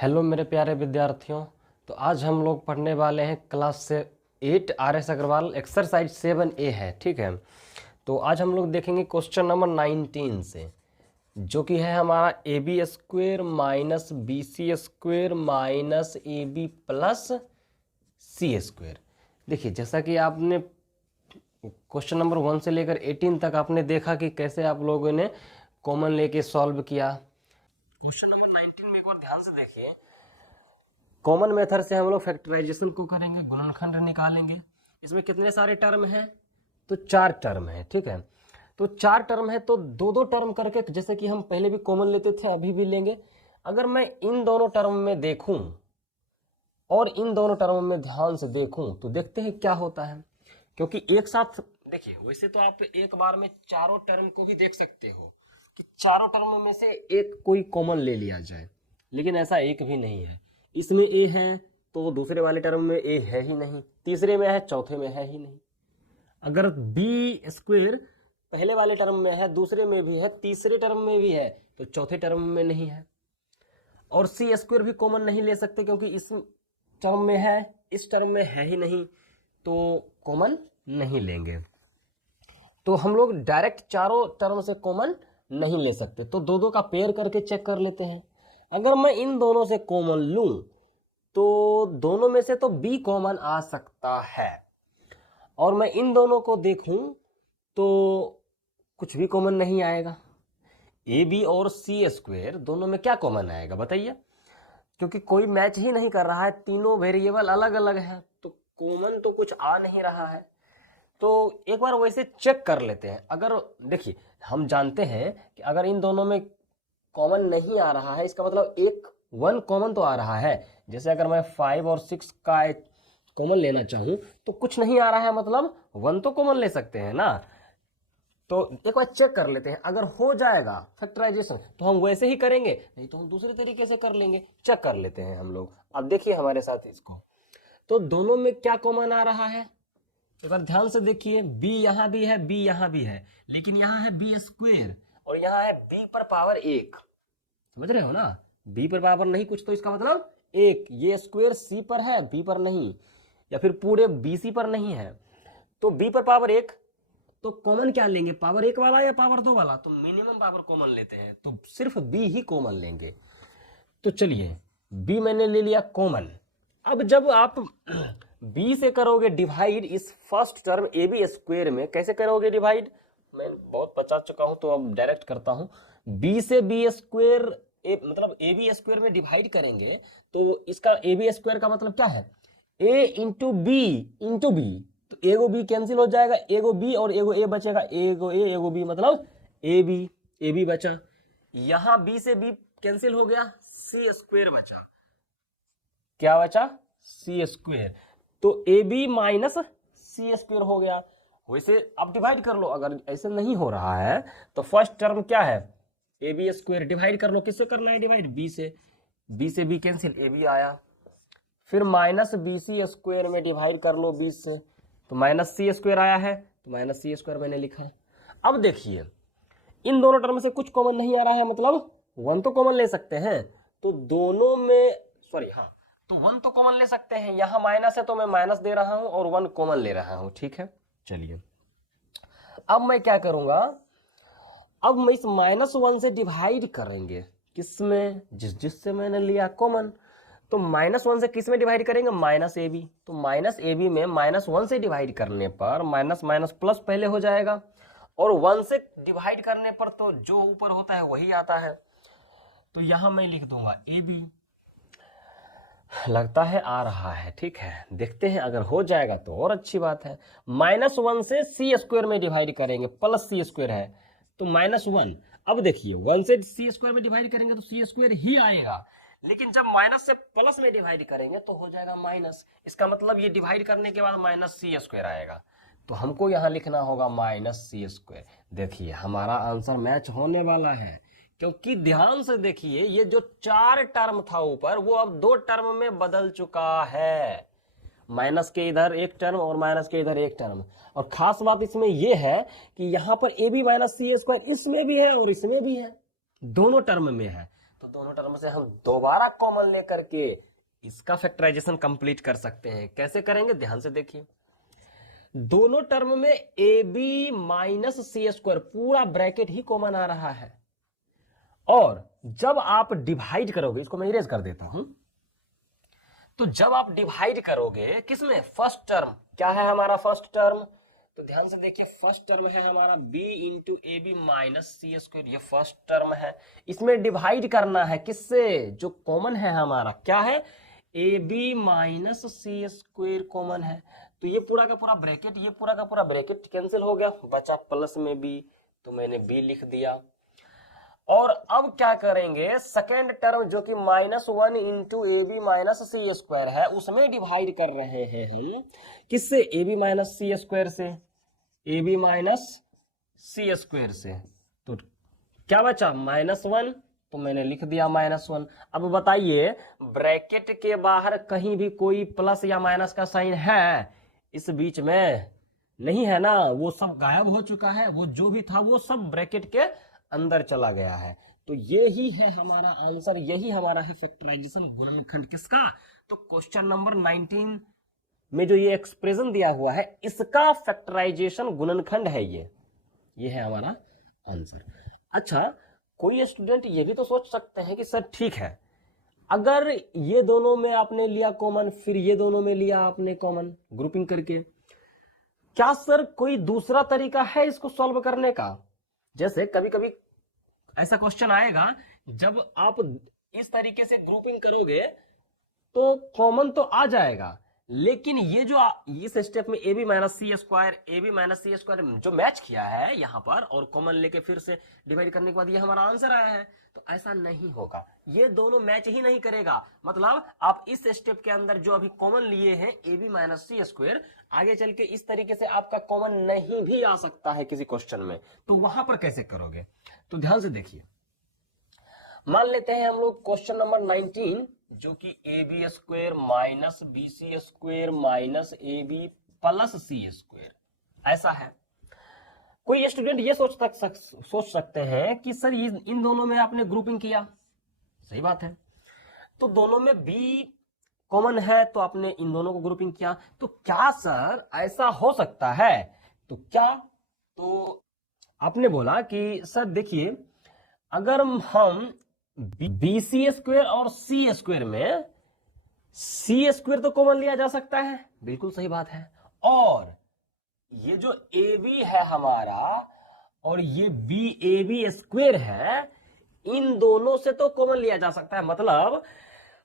Hello मेरे प्यारे विद्यार्थियों। तो आज हम लोग पढ़ने वाले हैं क्लास से 8 RS अग्रवाल एक्सरसाइज 7A है। ठीक है, तो आज हम लोग देखेंगे क्वेश्चन नंबर 19 से, जो कि है हमारा AB² minus BC² minus AB plus C²। देखिए, जैसा कि आपने क्वेश्चन नंबर 1 से लेकर 18 तक आपने देखा कि कैसे आप लोगों ने कॉमन लेके सॉल्व किया। क्वेश्चन नंबर 19 में एक बार ध्यान से देखिए। कॉमन मेथड से हम लोग फैक्टराइजेशन को करेंगे, गुणनखंड निकालेंगे। इसमें कितने सारे टर्म हैं? तो 4 टर्म है। ठीक है, तो 4 टर्म है तो दो दो टर्म करके, जैसे कि हम पहले भी कॉमन लेते थे अभी भी लेंगे। अगर मैं इन दोनों टर्म में देखूं और इन दोनों टर्म में ध्यान से देखूं तो देखते हैं क्या होता है। क्योंकि एक साथ देखिए, वैसे तो आप एक बार में चारों टर्म को भी देख सकते हो कि चारों टर्म में से एक कोई कॉमन ले लिया जाए, लेकिन ऐसा एक भी नहीं है। इसमें ए है तो दूसरे वाले टर्म में ए है ही नहीं, तीसरे में है चौथे में है ही नहीं। अगर B² पहले वाले टर्म में है, दूसरे में भी है, तीसरे टर्म में भी है, तो चौथे टर्म में नहीं है। और C² भी कॉमन नहीं ले सकते क्योंकि इस टर्म में है, इस टर्म में है ही नहीं, तो कॉमन नहीं लेंगे। तो हम लोग डायरेक्ट चारों टर्म से कॉमन नहीं ले सकते, तो दो दो का पेयर करके चेक कर लेते हैं। अगर मैं इन दोनों से कॉमन लूं तो दोनों में से तो B कॉमन आ सकता है, और मैं इन दोनों को देखूं तो कुछ भी कॉमन नहीं आएगा। AB और C² दोनों में क्या कॉमन आएगा बताइए? क्योंकि कोई मैच ही नहीं कर रहा है, तीनों वेरिएबल अलग अलग है, तो कॉमन तो कुछ आ नहीं रहा है। तो एक बार वैसे चेक कर लेते हैं। अगर देखिए, हम जानते हैं कि अगर इन दोनों में कॉमन नहीं आ रहा है, इसका मतलब एक 1 कॉमन तो आ रहा है। जैसे अगर मैं 5 और 6 का कॉमन लेना चाहूं तो कुछ नहीं आ रहा है, मतलब 1 तो कॉमन ले सकते हैं ना। तो एक बार चेक कर लेते हैं। अगर हो जाएगा फैक्टराइजेशन तो हम वैसे ही करेंगे, नहीं तो हम दूसरे तरीके से कर लेंगे। चेक कर लेते हैं हम लोग। अब देखिए हमारे साथ इसको, तो दोनों में क्या कॉमन आ रहा है एक बार ध्यान से देखिए। B यहां भी है, B यहां भी है, लेकिन यहां है B² और यहां है B पर पावर 1। समझ रहे हो ना? B पर पावर नहीं कुछ, तो इसका मतलब 1। ये स्क्वायर C पर है, B पर नहीं, या फिर पूरे BC पर नहीं है। तो B पर पावर 1, तो कॉमन क्या लेंगे? पावर 1 वाला या पावर 2 वाला? तो मिनिमम पावर कॉमन लेते हैं, तो सिर्फ B ही कॉमन लेंगे। तो चलिए, B मैंने ले लिया कॉमन। अब जब आप B से करोगे डिवाइड इस फर्स्ट टर्म AB² में, कैसे करोगे डिवाइड? मैं बहुत बचा चुका हूं तो अब डायरेक्ट करता हूं। B से B² मतलब AB² में डिवाइड करेंगे तो इसका AB² का मतलब क्या है? A into B into B. तो एगो B कैंसिल हो जाएगा, एगो B और एगो A बचेगा, एगो A एगो B, मतलब AB बचा। यहां B से B कैंसिल हो गया, C² बचा। क्या बचा? C²। तो AB माइनस C² हो गया। वैसे आप डिवाइड कर लो। अगर ऐसे नहीं हो रहा है तो फर्स्ट टर्म क्या है? AB² डिवाइड कर लो। किससे करना है डिवाइड? B से। B से B कैंसिल, AB आया। फिर माइनस BC² में डिवाइड कर लो 20 से, तो माइनस C² आया है, तो माइनस C² मैंने लिखा है। अब देखिए, इन दोनों टर्म से कुछ कॉमन नहीं आ रहा है, मतलब 1 तो कॉमन ले सकते हैं। तो दोनों में तो 1 तो कॉमन ले सकते हैं। यहां माइनस है तो मैं माइनस दे रहा हूं और 1 कॉमन ले रहा हूं। ठीक है, चलिए अब मैं क्या करूंगा? अब मैं इस -1 से डिवाइड करेंगे, किसमें? जिससे मैंने लिया कॉमन। तो -1 से किस में डिवाइड करेंगे? -AB। तो -AB में -1 से डिवाइड करने पर माइनस माइनस प्लस पहले हो जाएगा, और 1 से डिवाइड करने पर तो जो ऊपर होता है वही आता है। तो यहां मैं लिख दूंगा AB। लगता है आ रहा है। ठीक है, देखते हैं, अगर हो जाएगा तो और अच्छी बात है। -1 से C² में डिवाइड करेंगे, प्लस C² है तो -1। अब देखिए, 1 से C² में डिवाइड करेंगे तो C² ही आएगा, लेकिन जब माइनस से प्लस में डिवाइड करेंगे तो हो जाएगा माइनस। इसका मतलब ये डिवाइड करने के बाद -C² आएगा, तो हमको यहां लिखना होगा -C²। देखिए हमारा आंसर मैच होने वाला है, क्योंकि ध्यान से देखिए, ये जो 4 टर्म था ऊपर, वो अब 2 टर्म में बदल चुका है। माइनस के इधर एक टर्म और माइनस के इधर एक टर्म। और खास बात इसमें यह है कि यहां पर AB माइनस C² इसमें भी है और इसमें भी है, दोनों टर्म में है। तो दोनों टर्म से हम दोबारा कॉमन लेकर के इसका फैक्टराइजेशन कंप्लीट कर सकते हैं। कैसे करेंगे ध्यान से देखिए। दोनों टर्म में A B minus C square पूरा ब्रैकेट ही कॉमन आ रहा है, और जब आप डिवाइड करोगे, इसको मैं इरेज कर देता हूं, तो जब आप डिवाइड करोगे किसमें, फर्स्ट टर्म, क्या है हमारा फर्स्ट टर्म, तो ध्यान से देखिए फर्स्ट टर्म है हमारा b into A B minus C square, ये फर्स्ट टर्म है। इसमें डिवाइड करना है किससे, जो कॉमन है हमारा, क्या है, A B minus C square common है, तो ये पूरा का पूरा ब्रैकेट, ये पूरा का पूरा ब्रैकेट कैंसिल हो गया, बचा प्लस में b, तो मैंने b लिख दिया। और अब क्या करेंगे, सेकेंड टर्म जो कि -1 into A B minus C square है, उसमें डिवाइड कर रहे हैं हम किससे, A B minus C square से, A B minus C square से, तो क्या बचा -1, तो मैंने लिख दिया -1। अब बताइए ब्रैकेट के बाहर कहीं भी कोई प्लस या माइनस का साइन है इस बीच में, नहीं है ना, वो सब गायब हो चुका है, वो जो भी था वो सब ब्रैकेट के अंदर चला गया है। तो ये ही है हमारा आंसर, यही हमारा है फैक्टराइजेशन गुणनखंड किसका, तो क्वेश्चन नंबर 19 में जो ये एक्सप्रेशन दिया हुआ है इसका फैक्टराइजेशन गुणनखंड है, ये है हमारा आंसर। अच्छा, कोई स्टूडेंट ये भी तो सोच सकते हैं कि सर ठीक है, अगर ये दोनों में आपने लिया कॉमन, फिर ये दोनों में लिया आपने कॉमन ग्रुपिंग करके, क्या सर कोई दूसरा तरीका है इसको सॉल्व करने का। जैसे कभी कभी ऐसा क्वेश्चन आएगा, जब आप इस तरीके से ग्रुपिंग करोगे तो कॉमन तो आ जाएगा, लेकिन ये जो इस स्टेप में A B minus C square जो मैच किया है यहां पर, और कॉमन लेके फिर से डिवाइड करने के बाद ये हमारा आंसर आया है, तो ऐसा नहीं होगा, ये दोनों मैच ही नहीं करेगा। मतलब आप इस स्टेप के अंदर जो अभी कॉमन लिए हैं A B minus C square, आगे चल के इस तरीके से आपका कॉमन नहीं भी आ सकता है किसी क्वेश्चन में, तो वहां पर कैसे करोगे, तो ध्यान से देखिए। मान लेते हैं हम लोग क्वेश्चन नंबर 19 जो कि A B square minus B C square minus A B plus C square, ऐसा है। कोई स्टूडेंट ये सोच सकते हैं कि सर इन दोनों में आपने ग्रुपिंग किया, सही बात है, तो दोनों में b कॉमन है तो आपने इन दोनों को ग्रुपिंग किया, तो क्या सर ऐसा हो सकता है, तो क्या, तो आपने बोला कि सर देखिए अगर हम बी सी स्क्वायर और सी स्क्वायर में सी स्क्वायर तो कॉमन लिया जा सकता है, बिल्कुल सही बात है, और ये जो ए बी है हमारा और ये बी ए बी स्क्वायर है, इन दोनों से तो कॉमन लिया जा सकता है। मतलब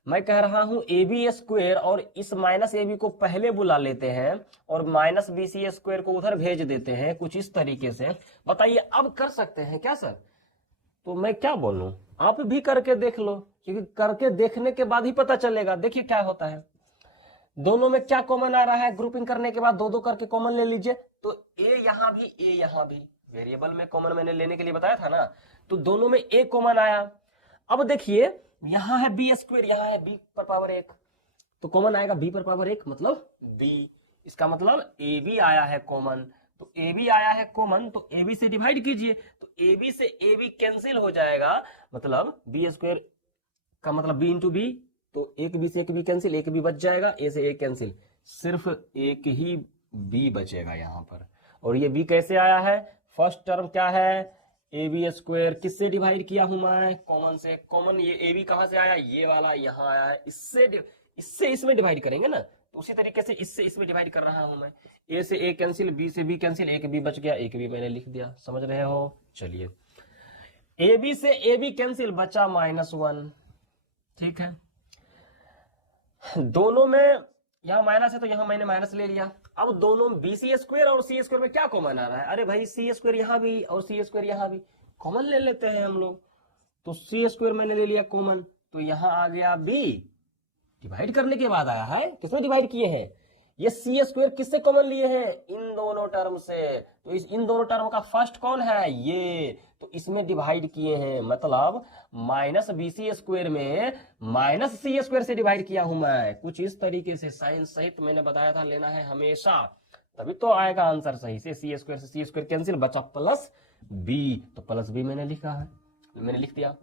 मैं कह रहा हूं ए बी स्क्वायर और इस माइनस ए बी को पहले बुला लेते हैं और माइनस बी सी स्क्वायर को उधर भेज देते हैं, कुछ इस तरीके से। बताइए अब कर सकते हैं क्या सर, तो मैं क्या बोलूं, आप भी करके देख लो, क्योंकि करके देखने के बाद ही पता चलेगा। देखिए क्या होता है, दोनों में क्या कॉमन आ रहा है, ग्रुपिंग करने के बाद दो दो करके कॉमन ले लीजिए, तो ए यहां भी वेरिएबल में कॉमन मैंने लेने के लिए बताया था ना, तो दोनों में ए कॉमन आया। अब देखिए यहां है बी स्क्वायर, यहां है बी पर पावर 1, तो कॉमन आएगा बी पर पावर 1 मतलब बी, इसका मतलब ए बी आया है कॉमन, तो ए बी आया है कॉमन, तो ए बी से डिवाइड कीजिए, तो ए बी से ए बी कैंसिल हो जाएगा, मतलब बी स्क्वायर का मतलब बी इंटू बी, तो एक बी से एक बी कैंसिल, एक बी बच जाएगा, ए से ए कैंसिल, सिर्फ एक ही बी बचेगा यहां पर। और ये बी कैसे आया है, फर्स्ट टर्म क्या है, ए बी स्क्वायर, किससे डिवाइड किया हूं मैं, कॉमन से। कॉमन ये ए बी कहां से आया, ये वाला यहां आया है, इससे इसमें डिवाइड करेंगे ना, तो उसी तरीके से इससे इसमें डिवाइड कर रहा हूं मैं। ए से ए कैंसिल, बी से बी कैंसिल, एक बी बच गया, एक बी मैंने लिख दिया, समझ रहे हो। चलिए ए बी से ए बी कैंसिल, बचा -1, ठीक है। दोनों में यहां माइनस है तो यहां मैंने माइनस ले लिया। अब दोनों बी सी स्क्वायर और सी स्क्वायर में क्या कॉमन आ रहा है, अरे भाई सी स्क्वायर यहां भी और सी स्क्वायर यहां भी, कॉमन ले लेते हैं हम लोग, तो सी स्क्वायर मैंने ले लिया कॉमन, तो यहां आ गया बी, डिवाइड करने के बाद आया है, किसमें डिवाइड किए हैं, ये सी स्क्वायर किससे कॉमन लिए हैं, इन दोनों टर्म से, तो इन दोनों टर्म का फर्स्ट कौन है, ये, तो इसमें डिवाइड किए हैं, मतलब माइनस बी सी स्क्वायर में माइनस सी स्क्वायर से डिवाइड किया हूं मैं, कुछ इस तरीके से साइन सहित मैंने बताया था लेना है हमेशा, तभी तो आएगा आंसर सही से। सी स्क्वायर कैंसिल, बचा प्लस बी, तो प्लस बी मैंने लिखा है, मैंने लिख दिया।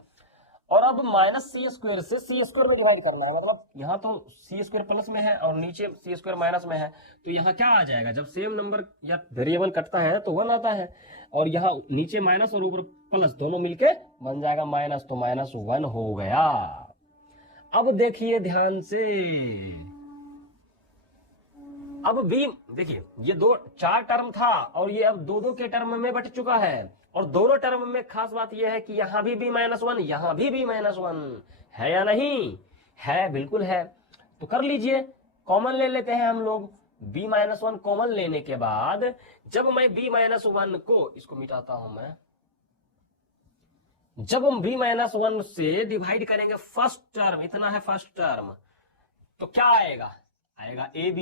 और अब माइनस सी स्क्वायर से सी स्क्वायर में डिवाइड करना है, मतलब यहाँ तो सी स्क्वायर प्लस में है और नीचे सी स्क्वायर माइनस में है, तो यहाँ क्या आ जाएगा, जब सेम नंबर या वेरिएबल कटता है तो 1 आता है, और यहाँ नीचे माइनस और ऊपर प्लस दोनों मिलके बन जाएगा माइनस, तो -1 हो गया। अब देखिए ध्यान से, अब बी देखिए ये 4 टर्म था और ये अब 2 के टर्म में बट चुका है, और दोनों टर्म में खास बात यह है कि यहां भी -1 यहां भी -1 है या नहीं है, बिल्कुल है। तो कर लीजिए, कॉमन ले लेते हैं हम लोग। b-1 कॉमन लेने के बाद जब मैं b-1 को, इसको मिटाता हूं मैं, जब हम b-1 से डिवाइड करेंगे फर्स्ट टर्म, इतना है फर्स्ट टर्म, तो क्या आएगा, आएगा ab।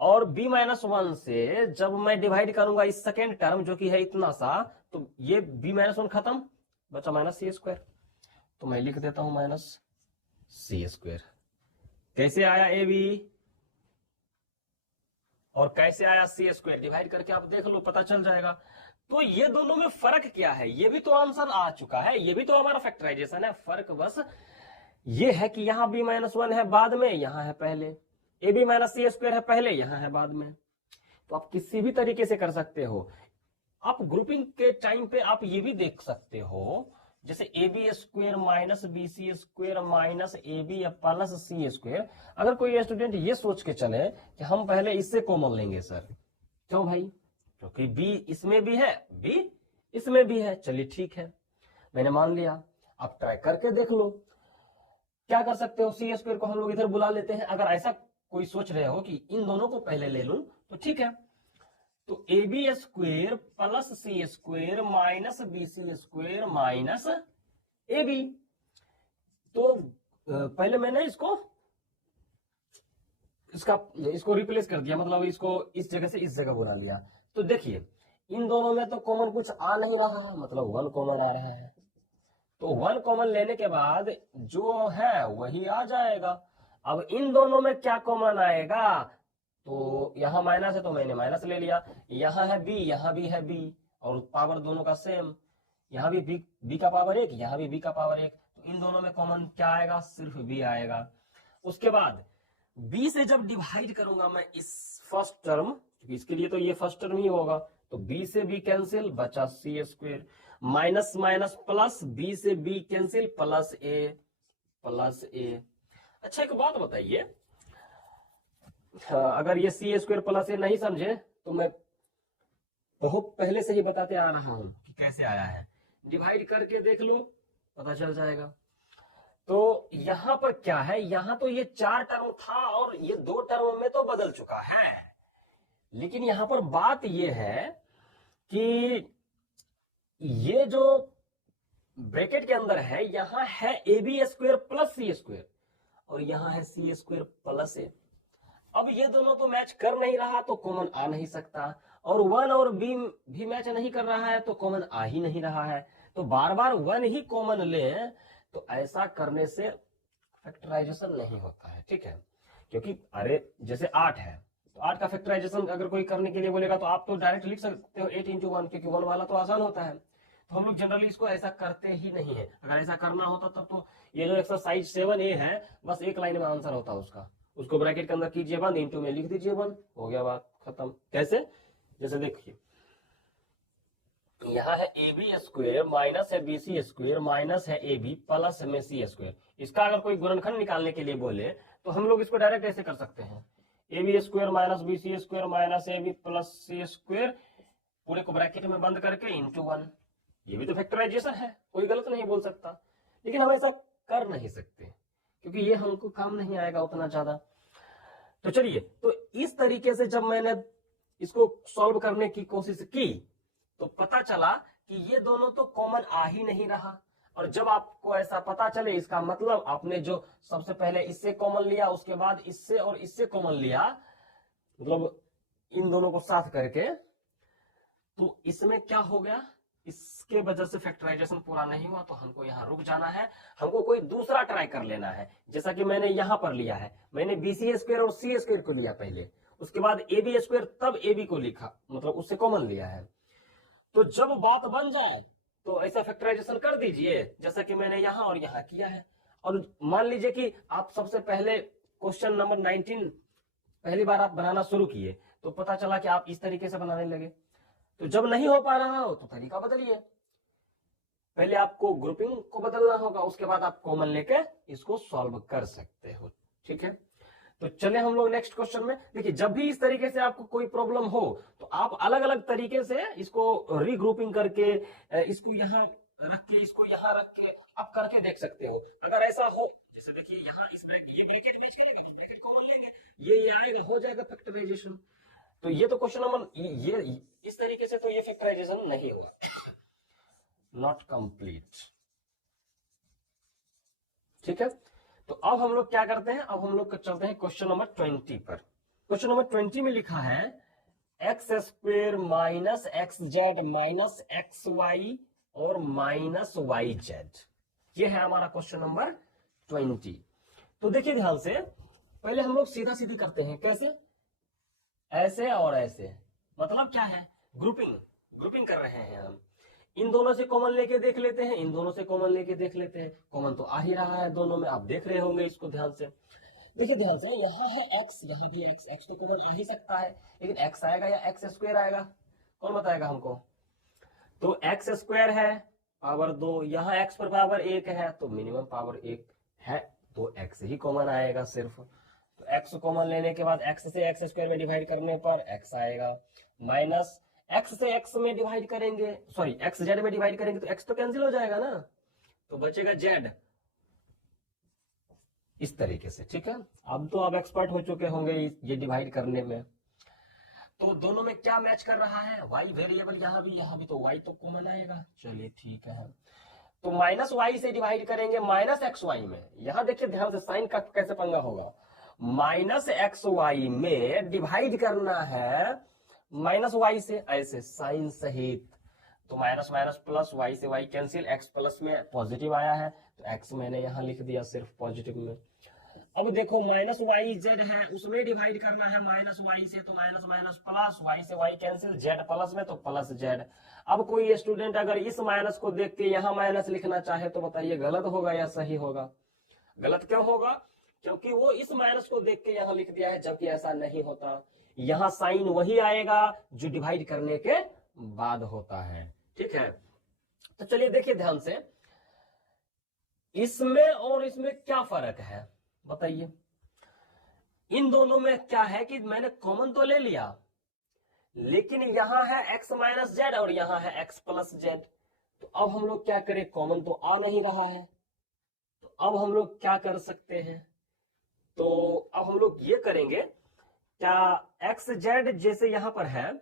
और b-1 से जब मैं डिवाइड करूंगा इस सेकेंड टर्म जो कि है इतना सा, तो ये b-1 खत्म, बचा -c²। तो मैं लिख देता हूं -c²। कैसे आया ab और कैसे आया c², डिवाइड करके आप देख लो, पता चल जाएगा। तो ये दोनों में फर्क क्या है, ये भी तो आंसर आ चुका है, ये भी तो हमारा फैक्टराइजेशन है। फर्क बस ये है कि यहां b-1 है बाद में, यहां है पहले, ab -c² है पहले, यहां है बाद में। तो आप किसी भी तरीके से कर सकते हो। आप ग्रुपिंग के टाइम पे आप ये भी देख सकते हो, जैसे ab² -bc² -ab plus c²। अगर कोई स्टूडेंट ये सोच के चले कि हम पहले इससे कॉमन लेंगे सर, क्यों भाई, क्योंकि b इसमें भी है, b इसमें भी है, चलिए ठीक है, मैंने मान लिया। आप ट्राई करके देख लो, क्या कर सकते हो, c² को हम लोग इधर बुला लेते हैं। अगर ऐसा कोई सोच रहे हो कि इन दोनों को पहले ले लूं तो ठीक है, तो ab² plus c² minus bc² minus ab। तो पहले मैंने इसको रिप्लेस कर दिया, मतलब इसको इस जगह से इस जगह बुला लिया। तो देखिए इन दोनों में तो कॉमन कुछ आ नहीं रहा, मतलब 1 कॉमन आ रहा है, तो 1 कॉमन लेने के बाद जो है वही आ जाएगा। अब इन दोनों में क्या कॉमन आएगा, तो यहां माइनस है तो मैंने माइनस ले लिया, यहां है b, यहां भी है b, और पावर दोनों का सेम, यहां भी b का पावर 1, यहां भी b का पावर 1, तो इन दोनों में कॉमन क्या आएगा, सिर्फ b आएगा। उसके बाद b से जब डिवाइड करूंगा मैं इस फर्स्ट टर्म, क्योंकि इसके लिए तो ये फर्स्ट टर्म ही होगा, तो b से b कैंसिल, बचा c², minus minus plus, b से b कैंसिल, प्लस a। अच्छा एक बात बताइए, अगर ये c² प्लस a नहीं समझे तो मैं बहुत पहले से ही बताते आ रहा हूं कि कैसे आया है, डिवाइड करके देख लो, पता चल जाएगा। तो यहां पर क्या है, यहां तो ये 4 टर्म था और ये 2 टर्म में तो बदल चुका है, लेकिन यहां पर बात ये है कि ये जो ब्रैकेट के अंदर है, यहां है ab² प्लस c² और यहां है c² प्लस a। अब ये दोनों तो मैच कर नहीं रहा तो कॉमन आ नहीं सकता, और 1 और b भी मैच नहीं कर रहा है तो कॉमन आ ही नहीं रहा है। तो बार बार 1 ही कॉमन ले, तो ऐसा करने से फैक्टराइजेशन नहीं होता है, ठीक है। क्योंकि अरे जैसे 8 है, तो 8 का फैक्टराइजेशन अगर कोई करने के लिए बोलेगा तो आप तो डायरेक्ट लिख सकते हो 8 × 1, क्योंकि 1 वाला तो आसान होता है। तो हम लोग जनरली इसको ऐसा करते ही नहीं है। अगर ऐसा करना होता तब तो ये जो एक्सरसाइज 7A है, बस एक लाइन में आंसर होता उसका, उसको ब्रैकेट के अंदर कीजिए 1, इंटू में लिख दीजिए 1, हो गया बात खत्म। कैसे, जैसे देखिए यहाँ है ab² माइनस है bc² माइनस है ab प्लस में c²। इसका अगर कोई गुणनखंड निकालने के लिए बोले तो हम लोग इसको डायरेक्ट ऐसे कर सकते हैं, ab² minus bc² minus ab plus c², पूरे को ब्रैकेट में बंद करके इंटू 1। ये भी तो फैक्टराइजेशन है, कोई गलत नहीं बोल सकता, लेकिन हम ऐसा कर नहीं सकते क्योंकि ये हमको काम नहीं आएगा उतना ज्यादा। तो चलिए, तो इस तरीके से जब मैंने इसको सॉल्व करने की कोशिश की तो पता चला कि ये दोनों तो कॉमन आ ही नहीं रहा। और जब आपको ऐसा पता चले, इसका मतलब आपने जो सबसे पहले इससे कॉमन लिया, उसके बाद इससे और इससे कॉमन लिया, मतलब इन दोनों को साथ करके, तो इसमें क्या हो गया, इसके वजह से फैक्टराइजेशन पूरा नहीं हुआ, तो हमको यहाँ रुक जाना है, हमको कोई दूसरा ट्राई कर लेना है। जैसा कि मैंने यहां पर लिया है, मैंने bc² और c² को लिया पहले, उसके बाद ab² तब ab को लिखा, मतलब उससे कॉमन लिया है। तो जब बात बन जाए तो ऐसा फैक्टराइजेशन कर दीजिए जैसा कि मैंने यहां और यहां किया है। और मान लीजिए कि आप सबसे पहले क्वेश्चन नंबर 19 पहली बार आप बनाना शुरू किए, तो पता चला कि आप इस तरीके से बनाने लगे। तो जब नहीं हो पा रहा हो तो तरीका बदलिए। पहले आपको ग्रुपिंग को बदलना होगा, उसके बाद आप कॉमन लेके इसको सॉल्व कर सकते हो। ठीक है, तो चले हम लोग नेक्स्ट क्वेश्चन में। देखिए, जब भी इस तरीके से आपको कोई प्रॉब्लम हो तो आप अलग अलग तरीके से इसको रीग्रुपिंग करके, इसको यहां रख के, इसको यहां रख के आप करके देख सकते हो। अगर ऐसा हो, जैसे देखिए यहां इस ये ब्रैकेट बीच करेगा तो ब्रैकेट कॉमन लेंगे, ये आएगा, हो जाएगा फैक्टराइजेशन। तो ये तो क्वेश्चन नंबर ये इस तरीके से तो ये फैक्टराइजेशन नहीं हुआ, नॉट कंप्लीट। ठीक है, तो अब हम लोग क्या करते हैं, अब हम लोग चलते हैं क्वेश्चन नंबर 20 पर। क्वेश्चन नंबर 20 में लिखा है x square minus X Z minus X Y और माइनस वाई जेड। ये है हमारा क्वेश्चन नंबर 20। तो देखिए ध्यान से, पहले हम लोग सीधा सीधी करते हैं। कैसे? ऐसे और ऐसे। मतलब क्या है? ग्रुपिंग कर रहे हैं हम। इन दोनों से कॉमन लेके देख लेते हैं, इन दोनों से कॉमन लेके देख लेते हैं। कॉमन तो आ ही रहा है दोनों में, आप देख रहे होंगे इसको ध्यान से। देखिए ध्यान से, यहाँ है एक्स, यहाँ भी एक्स, एक्स तो कॉमन आ ही सकता है, लेकिन एक्स आएगा या एक्स स्क्वायर आएगा, कौन बताएगा हमको? तो एक्स स्क्वायर है पावर 2, यहाँ एक्स पर पावर 1 है तो मिनिमम पावर 1 है, तो एक्स ही कॉमन आएगा सिर्फ। तो एक्स कॉमन लेने के बाद एक्स से एक्स स्क्वायर में डिवाइड करने पर एक्स आएगा, माइनस एक्स से एक्स में डिवाइड करेंगे, सॉरी एक्स जेड में डिवाइड करेंगे तो एक्स तो कैंसिल हो जाएगा ना, तो बचेगा जेड, इस तरीके से। ठीक है, अब तो आप एक्सपर्ट हो चुके होंगे ये डिवाइड करने में। तो दोनों में क्या मैच कर रहा है? वाई वेरिएबल, यहाँ भी तो वाई तो कॉमन आएगा। चलिए ठीक है, तो माइनस वाई से डिवाइड करेंगे माइनस एक्स वाई में। यहां देखिए ध्यान से, साइन का कैसे पंगा होगा। माइनस एक्स वाई में डिवाइड करना है माइनस वाई से, ऐसे साइन सहित। तो माइनस माइनस प्लस, वाई से वाई कैंसिल, एक्स प्लस में पॉजिटिव आया है तो एक्स मैंने यहां लिख दिया सिर्फ पॉजिटिव में। अब देखो माइनस वाई जेड है, उसमें डिवाइड करना है माइनस वाई से, तो माइनस माइनस प्लस, वाई से वाई कैंसिल, जेड प्लस में तो प्लस जेड। अब कोई स्टूडेंट अगर इस माइनस को देख के यहां माइनस लिखना चाहे तो बताइए गलत होगा या सही होगा? गलत क्यों होगा? क्योंकि वो इस माइनस को देख के यहां लिख दिया है, जबकि ऐसा नहीं होता। यहां साइन वही आएगा जो डिवाइड करने के बाद होता है। ठीक है, तो चलिए देखिए ध्यान से, इसमें और इसमें क्या फर्क है बताइए? इन दोनों में क्या है कि मैंने कॉमन तो ले लिया, लेकिन यहां है एक्स माइनस जेड और यहां है एक्स प्लस जेड। तो अब हम लोग क्या करें? कॉमन तो आ नहीं रहा है, तो अब हम लोग क्या कर सकते हैं? तो अब हम लोग ये करेंगे, क्या एक्स जेड जैसे यहां पर है,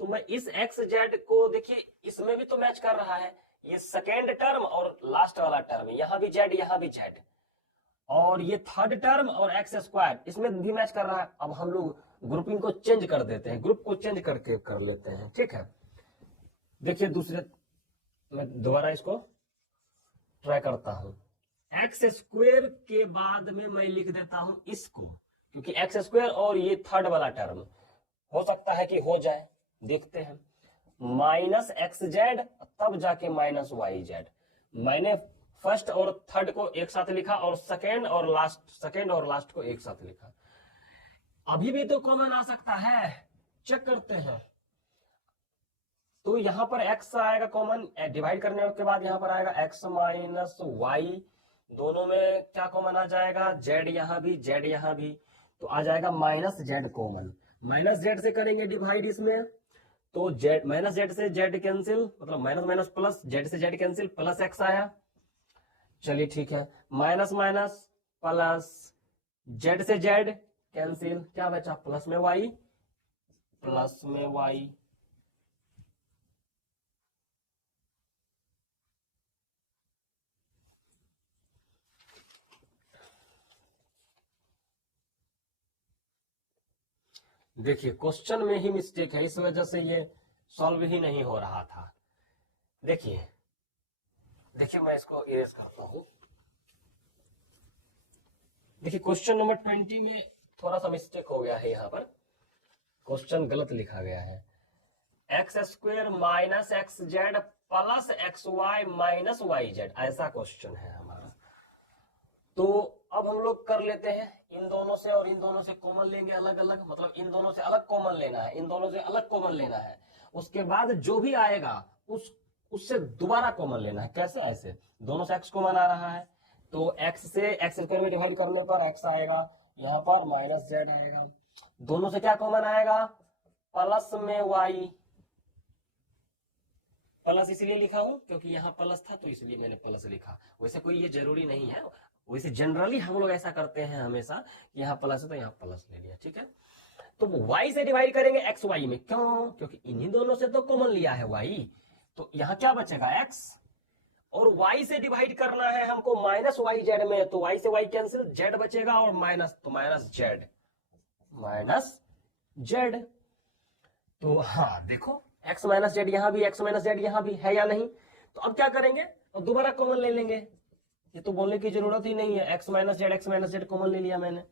तो मैं इस एक्स जेड को, देखिए इसमें भी तो मैच कर रहा है, ये सेकेंड टर्म और लास्ट वाला टर्म, यहां भी जेड यहां भी जेड, और ये थर्ड टर्म और एक्स स्क्वायर इसमें भी मैच कर रहा है। अब हम लोग ग्रुपिंग को चेंज कर देते हैं, ग्रुप को चेंज करके कर लेते हैं। ठीक है, देखिए दूसरे, मैं दोबारा इसको ट्राई करता हूं। एक्स स्क्वायर के बाद में मैं लिख देता हूं इसको, क्योंकि एक्स स्क्वायर और ये थर्ड वाला टर्म हो सकता है कि हो जाए, देखते हैं। माइनस एक्स जेड, तब जाके माइनस वाई जेड। मैंने फर्स्ट और थर्ड को एक साथ लिखा और सेकेंड और लास्ट को एक साथ लिखा। अभी भी तो कॉमन आ सकता है, चेक करते हैं। तो यहां पर x आएगा कॉमन, डिवाइड करने के बाद यहां पर आएगा x माइनस वाई, दोनों में क्या कॉमन आ जाएगा? z यहां भी, z यहां भी, तो आ जाएगा minus z common. Minus z से करेंगे डिवाइड इसमें, तो z माइनस z से z कैंसिल, मतलब माइनस माइनस प्लस, z से z कैंसिल, प्लस x आया। चलिए ठीक है, माइनस माइनस प्लस, z से z कैंसिल, क्या बचा? प्लस में y, प्लस में y। देखिए क्वेश्चन में ही मिस्टेक है, इस वजह से ये सॉल्व ही नहीं हो रहा था। देखिए मैं इसको इरेज करता हूं। देखिए क्वेश्चन नंबर 20 में थोड़ा सा मिस्टेक हो गया है, यहां पर क्वेश्चन गलत लिखा गया है। X square minus X Z plus X Y minus Y Z, ऐसा क्वेश्चन है हमारा। तो अब हम लोग कर लेते हैं, इन दोनों से और इन दोनों से कॉमन लेंगे अलग अलग, मतलब इन दोनों से अलग कॉमन लेना है, इन दोनों से अलग कॉमन लेना है, उसके बाद जो भी आएगा उससे दोबारा कॉमन लेना है। कैसे? ऐसे दोनों से x कॉमन आ रहा है तो x से x स्क्वायर में डिवाइड करने पर x आएगा, यहाँ पर माइनस z आएगा। दोनों से क्या कॉमन आएगा? प्लस में y, प्लस इसलिए लिखा हूं क्योंकि यहाँ प्लस था तो इसलिए मैंने प्लस लिखा, वैसे कोई ये जरूरी नहीं है, वैसे जनरली हम लोग ऐसा करते हैं हमेशा, यहाँ प्लस है तो यहाँ प्लस ले लिया, ठीक है। तो y से डिवाइड करेंगे एक्स वाई में, क्यों? क्योंकि इन्हीं दोनों से तो कॉमन लिया है y, तो यहाँ क्या बचेगा x, और y से डिवाइड करना है हमको माइनस वाई जेड में, तो y से y कैंसिल, z बचेगा और माइनस, तो माइनस जेड, माइनस जेड। तो हाँ देखो x माइनस जेड यहाँ भी, x माइनस जेड यहाँ भी है या नहीं। तो अब क्या करेंगे, अब दोबारा कॉमन ले लेंगे, ये तो बोलने की जरूरत ही नहीं है, x माइनस जेड कॉमन ले लिया मैंने।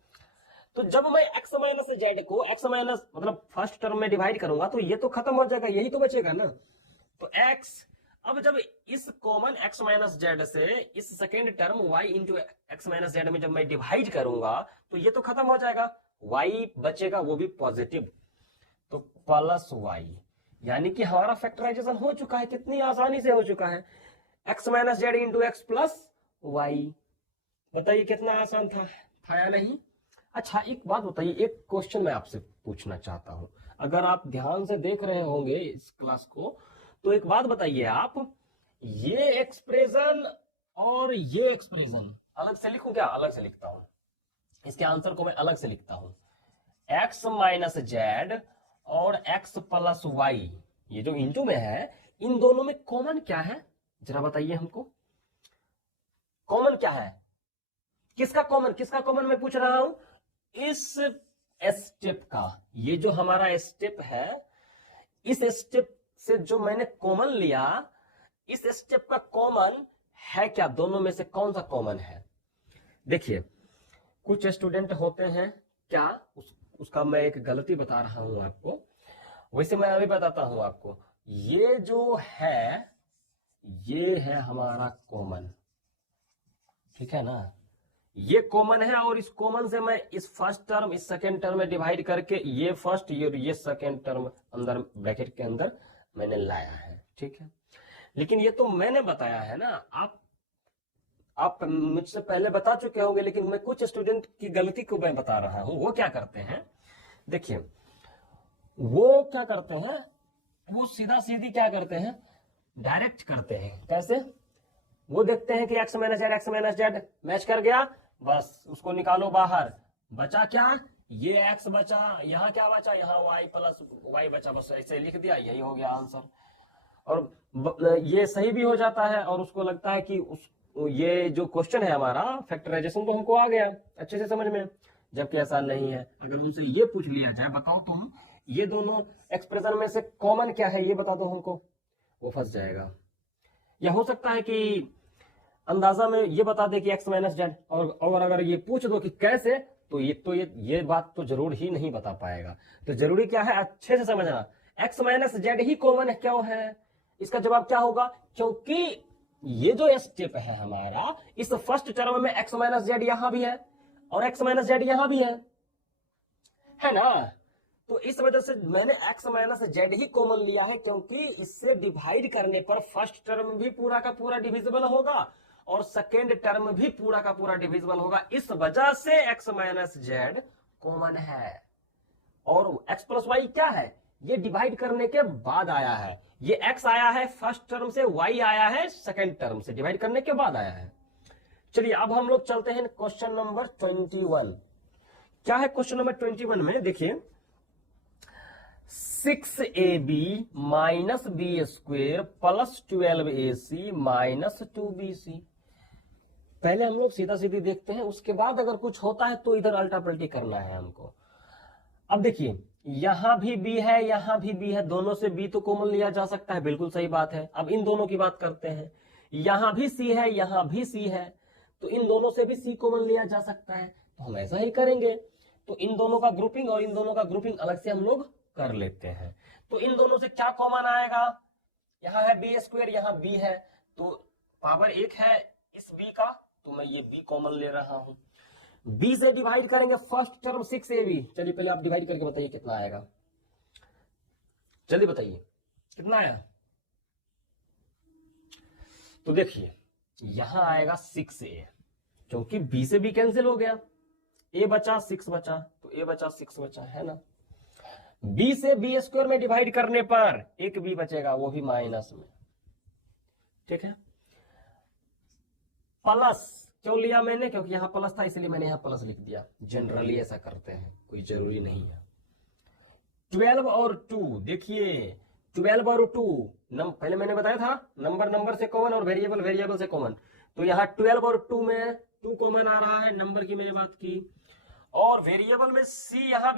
तो जब मैं x माइनस जेड को x माइनस मतलब फर्स्ट टर्म में डिवाइड करूंगा तो ये तो खत्म हो जाएगा, यही तो बचेगा ना। तो x, अब जब इस कॉमन x माइनस जेड से इस second term y into x minus Z में जब मैं डिवाइड करूंगा तो ये तो खत्म हो जाएगा, y बचेगा वो भी पॉजिटिव, तो प्लस y, यानी कि हमारा फैक्टराइजेशन हो चुका है, कितनी आसानी से हो चुका है, x minus Z into X plus Y. बताइए कितना आसान था या नहीं? अच्छा एक बात बताइए, एक क्वेश्चन मैं आपसे पूछना चाहता हूं, अगर आप ध्यान से देख रहे होंगे इस क्लास को, तो एक बात बताइए आप, ये एक्सप्रेशन और ये एक्सप्रेशन अलग से लिखूं क्या? अलग से लिखता हूं, इसके आंसर को मैं अलग से लिखता हूं, x माइनस जेड और x प्लस वाई, ये जो इंटू में है, इन दोनों में कॉमन क्या है जरा बताइए हमको, कॉमन क्या है? किसका कॉमन मैं पूछ रहा हूं, इस स्टेप का, ये जो हमारा स्टेप है, इस स्टेप से जो मैंने कॉमन लिया, इस स्टेप का कॉमन है क्या? दोनों में से कौन सा कॉमन है? देखिए कुछ स्टूडेंट होते हैं क्या, उसका मैं एक गलती बता रहा हूं आपको, वैसे मैं अभी बताता हूं आपको, ये जो है ये है हमारा कॉमन, ठीक है ना, ये कॉमन है, और इस कॉमन से मैं इस फर्स्ट टर्म इस सेकेंड टर्म में डिवाइड करके ये फर्स्ट ये सेकेंड टर्म अंदर ब्रैकेट के अंदर मैंने लाया है, ठीक है। लेकिन ये तो मैंने बताया है ना, आप मुझसे पहले बता चुके होंगे, लेकिन मैं कुछ स्टूडेंट की गलती को मैं बता रहा हूं। वो क्या करते हैं, देखिए वो क्या करते हैं, वो सीधा सीधी क्या करते हैं, डायरेक्ट करते हैं। कैसे? वो देखते हैं कि एक्स माइनस जेड मैच कर गया, बस उसको निकालो बाहर, बचा क्या, ये x बचा, यहाँ क्या बचा, यहाँ y प्लस वाई बचा, बस ऐसे लिख दिया, यही हो गया आंसर। और ये सही भी हो जाता है, और उसको लगता है कि ये जो क्वेश्चन है हमारा फैक्टराइजेशन तो हमको आ गया अच्छे से समझ में, जबकि ऐसा नहीं है। अगर उनसे ये पूछ लिया जाए, बताओ तुम ये दोनों एक्सप्रेशन में से कॉमन क्या है, ये बता दो हमको, वो फंस जाएगा। या हो सकता है कि अंदाजा में ये बता दे कि x माइनस जेड, और अगर ये पूछ दो कि कैसे, तो ये बात तो जरूर ही नहीं बता पाएगा। तो जरूरी क्या है, अच्छे से समझना, x माइनस जेड ही कॉमन क्यों है? इसका जवाब क्या होगा, क्योंकि ये जो स्टेप है हमारा, इस फर्स्ट टर्म में x माइनस जेड यहां भी है और x माइनस जेड यहां भी है ना। तो इस वजह से मैंने x माइनस जेड ही कॉमन लिया है, क्योंकि इससे डिवाइड करने पर फर्स्ट टर्म भी पूरा का पूरा डिविजिबल होगा और सेकेंड टर्म भी पूरा का पूरा डिविजिबल होगा। इस वजह से x माइनस जेड कॉमन है। और x प्लस वाई क्या है, ये डिवाइड करने के बाद आया है, ये x आया है फर्स्ट टर्म से, y आया है सेकेंड टर्म से, डिवाइड करने के बाद आया है। चलिए अब हम लोग चलते हैं क्वेश्चन नंबर 21। क्या है क्वेश्चन नंबर 21 में, देखिए 6ab minus B square plus 12ac minus 2bc। पहले हम लोग सीधा सीधी देखते हैं, उसके बाद अगर कुछ होता है तो इधर अल्टा पलटी करना है हमको। अब देखिए यहां भी b है, यहां भी b है, दोनों से b तो कॉमन लिया जा सकता है, बिल्कुल सही बात है। अब इन दोनों की बात करते हैं, यहां भी c है, यहां भी c है, तो इन दोनों से भी c कॉमन लिया जा सकता है, तो हम ऐसा ही करेंगे। तो इन दोनों का ग्रुपिंग और इन दोनों का ग्रुपिंग अलग से हम लोग कर लेते हैं। तो इन दोनों से क्या कॉमन आएगा, यहाँ है बी स्क्वायर, यहाँ बी है, तो पावर 1 है इस बी का, तो मैं ये बी कॉमन ले रहा हूं। बी से डिवाइड करेंगे फर्स्ट टर्म 6ab। चलिए पहले आप डिवाइड करके बताइए कितना आएगा, जल्दी बताइए कितना आया। तो देखिए यहां आएगा 6a, क्योंकि b से b कैंसिल हो गया, a बचा 6 बचा, तो a बचा 6 बचा, है ना। b से b स्क्वायर में डिवाइड करने पर एक b बचेगा, वो भी माइनस में, ठीक है। प्लस क्यों लिया मैंने, क्योंकि यहां प्लस था इसलिए मैंने यहां प्लस लिख दिया, जनरली ऐसा करते हैं, कोई जरूरी नहीं है। 12 और 2, देखिए 12 और 2 पहले मैंने बताया था नंबर से कॉमन और वेरिएबल से कॉमन, तो यहाँ 12 और 2 में 2 कॉमन आ रहा है, नंबर की मैंने बात की, और वेरिएबल में c यहाँ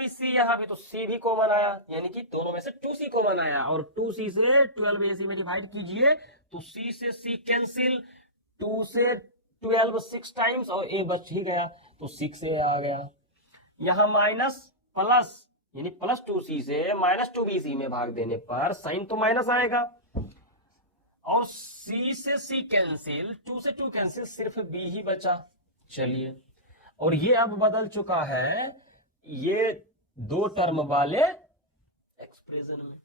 भी तो c भी कॉमन आया, यानी कि दोनों में से 2c कॉमन आया, और 2c से 12ac में डिवाइड कीजिए तो c से c कैंसिल, 2 से 12 6 टाइम्स और a बच ही गया, तो 6a आ गया। यहाँ माइनस प्लस यानी प्लस 2c से माइनस 2bc में भाग देने पर साइन तो माइनस आएगा, और c से c कैंसिल, 2 से 2 कैंसिल, सिर्फ b ही बचा। चलिए, और ये अब बदल चुका है ये दो टर्म वाले एक्सप्रेशन में।